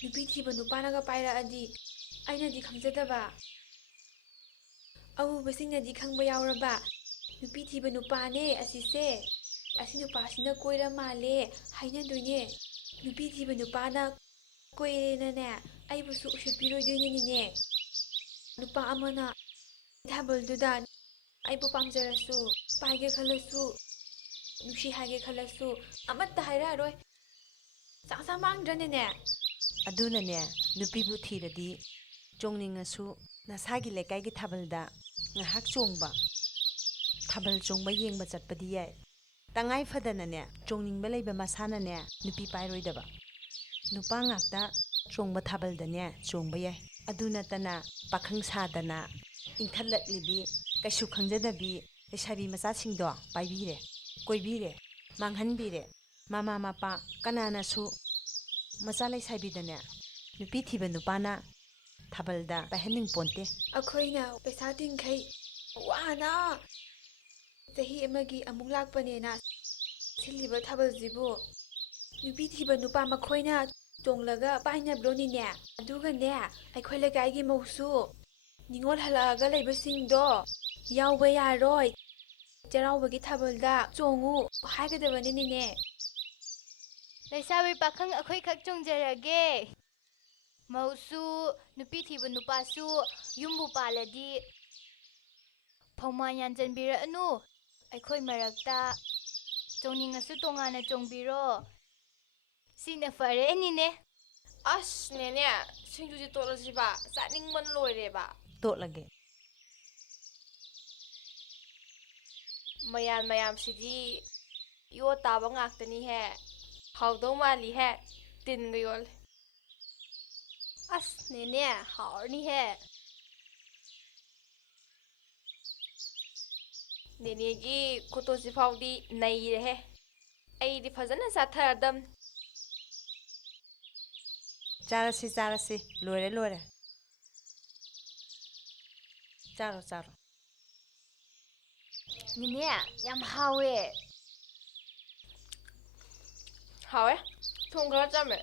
ꯅꯨꯄꯤ ꯊꯤꯕ ꯅꯨꯄꯥꯅꯒ ꯄꯥꯏꯔꯛꯑꯗꯤ ꯑꯩꯅꯗꯤ ꯈꯪꯖꯗꯕ ꯑꯎꯕꯁꯤꯡꯅꯗꯤ ꯈꯪꯕ ꯌꯥꯎꯔꯕ ꯅꯨꯄꯤ ꯊꯤꯕ ꯅꯨꯄꯥꯅꯦ ꯑꯁꯤꯁꯦ ꯑꯁꯤ ꯅꯨꯄꯥꯁꯤꯅ ꯀꯣꯏꯔ ꯃꯥꯜꯂꯦ ꯍꯥꯏꯅꯗꯣꯏꯅꯦ ꯅꯨꯄꯤ ꯊꯤꯕ ꯅꯨꯄꯥꯅ ꯀꯣꯏꯔꯦꯅꯅꯦ ꯑꯩꯕꯨꯁꯨ ꯎꯁꯤꯠꯄꯤꯔꯣꯏꯗꯣꯏꯅꯤꯅꯦ ꯅꯨꯄꯥ ꯑꯃꯅ ꯊꯥꯕꯜꯗꯨꯗ ꯑꯩꯕꯨ ꯄꯥꯝꯖꯔꯁꯨ ꯄꯥꯏꯒꯦ ꯈꯜꯂꯁꯨ ꯅꯨꯡꯁꯤ ꯍꯥꯏꯒꯦ ꯈꯜꯂꯁꯨ ꯑꯃꯠꯇ ꯍꯥꯏꯔꯛꯑꯔꯣꯏ ꯆꯥ ꯃꯥꯡꯗ꯭ꯔꯅꯦꯅꯦ ꯑꯗꯨꯅꯅꯦ ꯅꯨꯄꯤꯕꯨ ꯊꯤꯔꯗꯤ ꯆꯣꯡꯅꯤꯡꯉꯁꯨ ꯅꯁꯥꯒꯤ ꯂꯩꯀꯥꯏꯒꯤ ꯊꯥꯕꯜꯗ ꯉꯥꯏꯍꯥꯛ ꯆꯣꯡꯕ ꯊꯥꯕꯜ ꯆꯣꯡꯕ ꯌꯦꯡꯕ ꯆꯠꯄꯗꯤ ꯌꯥꯏ ꯇꯉꯥꯏ ꯐꯗꯅꯅꯦ ꯆꯣꯡꯅꯤꯡꯕ ꯂꯩꯕ ꯃꯁꯥꯅꯅꯦ ꯅꯨꯄꯤ ꯄꯥꯏꯔꯣꯏꯗꯕ ꯅꯨꯄꯥ ꯉꯥꯛꯇ ꯆꯣꯡꯕ ꯊꯥꯕꯜꯗꯅꯦ ꯆꯣꯡꯕ ꯌꯥꯏ ꯑꯗꯨ ꯅꯠꯇꯅ ꯄꯥꯈꯪ ꯁꯥꯗꯅ ꯏꯟꯈꯠꯂꯛꯂꯤꯕꯤ ꯀꯩꯁꯨ ꯈꯪꯖꯗꯕꯤ ꯂꯩꯁꯥꯕꯤ ꯃꯆꯥꯁꯤꯡꯗꯣ ꯄꯥꯏꯕꯤꯔꯦ ꯀꯣꯏꯕꯤꯔꯦ ꯃꯥꯡꯍꯟꯕꯤꯔꯦ ꯃꯃꯥ ꯃꯄꯥ ꯀꯅꯥꯅꯁꯨ ꯃꯆꯥ ꯂꯩꯁꯥꯕꯤꯗꯅꯦ ꯅꯨꯄꯤ ꯊꯤꯕ ꯅꯨꯄꯥꯅ ꯊꯥꯕꯜꯗ ꯄꯥꯏꯍꯟꯅꯤꯡꯄꯣꯟꯇꯦ ꯑꯩꯈꯣꯏꯅ ꯄꯩꯁꯥ ꯇꯤꯡꯈꯩ ꯋꯥꯅ ꯆꯍꯤ ꯑꯃꯒꯤ ꯑꯃꯨꯛ ꯂꯥꯛꯄꯅꯦꯅ ꯁꯤꯜꯂꯤꯕ ꯊꯥꯕꯜꯁꯤꯕꯨ ꯅꯨꯄꯤ ꯊꯤꯕ ꯅꯨꯄꯥ ꯃꯈꯣꯏꯅ ꯆꯣꯡꯂꯒ ꯄꯥꯏꯅꯕ꯭ꯔꯣꯅꯤꯅꯦ ꯑꯗꯨꯒꯅꯦ ꯑꯩꯈꯣꯏ ꯂꯩꯀꯥꯏꯒꯤ ꯃꯧꯁꯨ ꯅꯤꯉꯣꯜ ꯍꯜꯂꯛꯑꯒ ꯂꯩꯕꯁꯤꯡꯗꯣ ꯌꯥꯎꯕ ꯌꯥꯔꯣꯏ ꯆꯩꯔꯥꯎꯕꯒꯤ ꯊꯥꯕꯜꯗ ꯆꯣꯡꯉꯨ ꯍꯥꯏꯒꯗꯕꯅꯤꯅꯦ ꯂꯩꯁꯥꯕꯤ ꯄꯥꯈꯪ ꯑꯩꯈꯣꯏ ꯈꯛ ꯆꯣꯡꯖꯔꯒꯦ ꯃꯧꯁꯨ ꯅꯨꯄꯤ ꯊꯤꯕ ꯅꯨꯄꯥꯁꯨ ꯌꯨꯝꯕꯨ ꯄꯥꯜꯂꯗꯤ ꯐꯧꯃꯥꯟ ꯌꯥꯟꯖꯟꯕꯤꯔꯛꯑꯅꯨ ꯑꯩꯈꯣꯏ ꯃꯔꯛꯇ ꯆꯣꯡꯅꯤꯡꯉꯁꯨ ꯇꯣꯉꯥꯟꯅ ꯆꯣꯡꯕꯤꯔꯣ ꯁꯤꯅ ꯐꯔꯦꯅꯤꯅꯦ ꯑꯁ ꯅꯦꯅꯦ ꯁꯤꯡꯖꯨꯁꯦ ꯇꯣꯠꯂꯁꯤꯕ ꯆꯥꯅꯤꯡꯕꯅ ꯂꯣꯏꯔꯦꯕ ꯇꯣꯠꯂꯒꯦ ꯃꯌꯥꯝꯁꯤꯗꯤ ꯌꯣꯠ ꯇꯥꯕ ꯉꯥꯛꯇꯅꯤꯍꯦ ꯍꯥꯎꯗꯧ ꯃꯥꯜꯂꯤꯍꯦ ꯇꯤꯟꯒ ꯌꯣꯜꯂꯦ ꯑꯁ ꯅꯦꯅꯦ ꯍꯥꯎꯔꯅꯤꯍꯦ ꯅꯦꯅꯦꯒꯤ ꯈꯨꯇꯣꯠꯁꯤ ꯐꯥꯎꯗꯤ ꯅꯩꯔꯦꯍꯦ ꯑꯩꯗꯤ ꯐꯖꯅ ꯆꯥꯊꯔꯗꯝ ꯆꯥꯔꯁꯤ ꯆꯥꯔꯁꯤ ꯂꯣꯏꯔꯦ ꯂꯣꯏꯔꯦ ꯆꯥꯔꯣ ꯆꯥꯔꯣ ꯅꯦꯅꯦ ꯌꯥꯝ ꯍꯥꯎꯋꯦ ꯍꯥꯎꯋꯦ ꯊꯨꯝ ꯈꯔ ꯆꯝꯃꯦ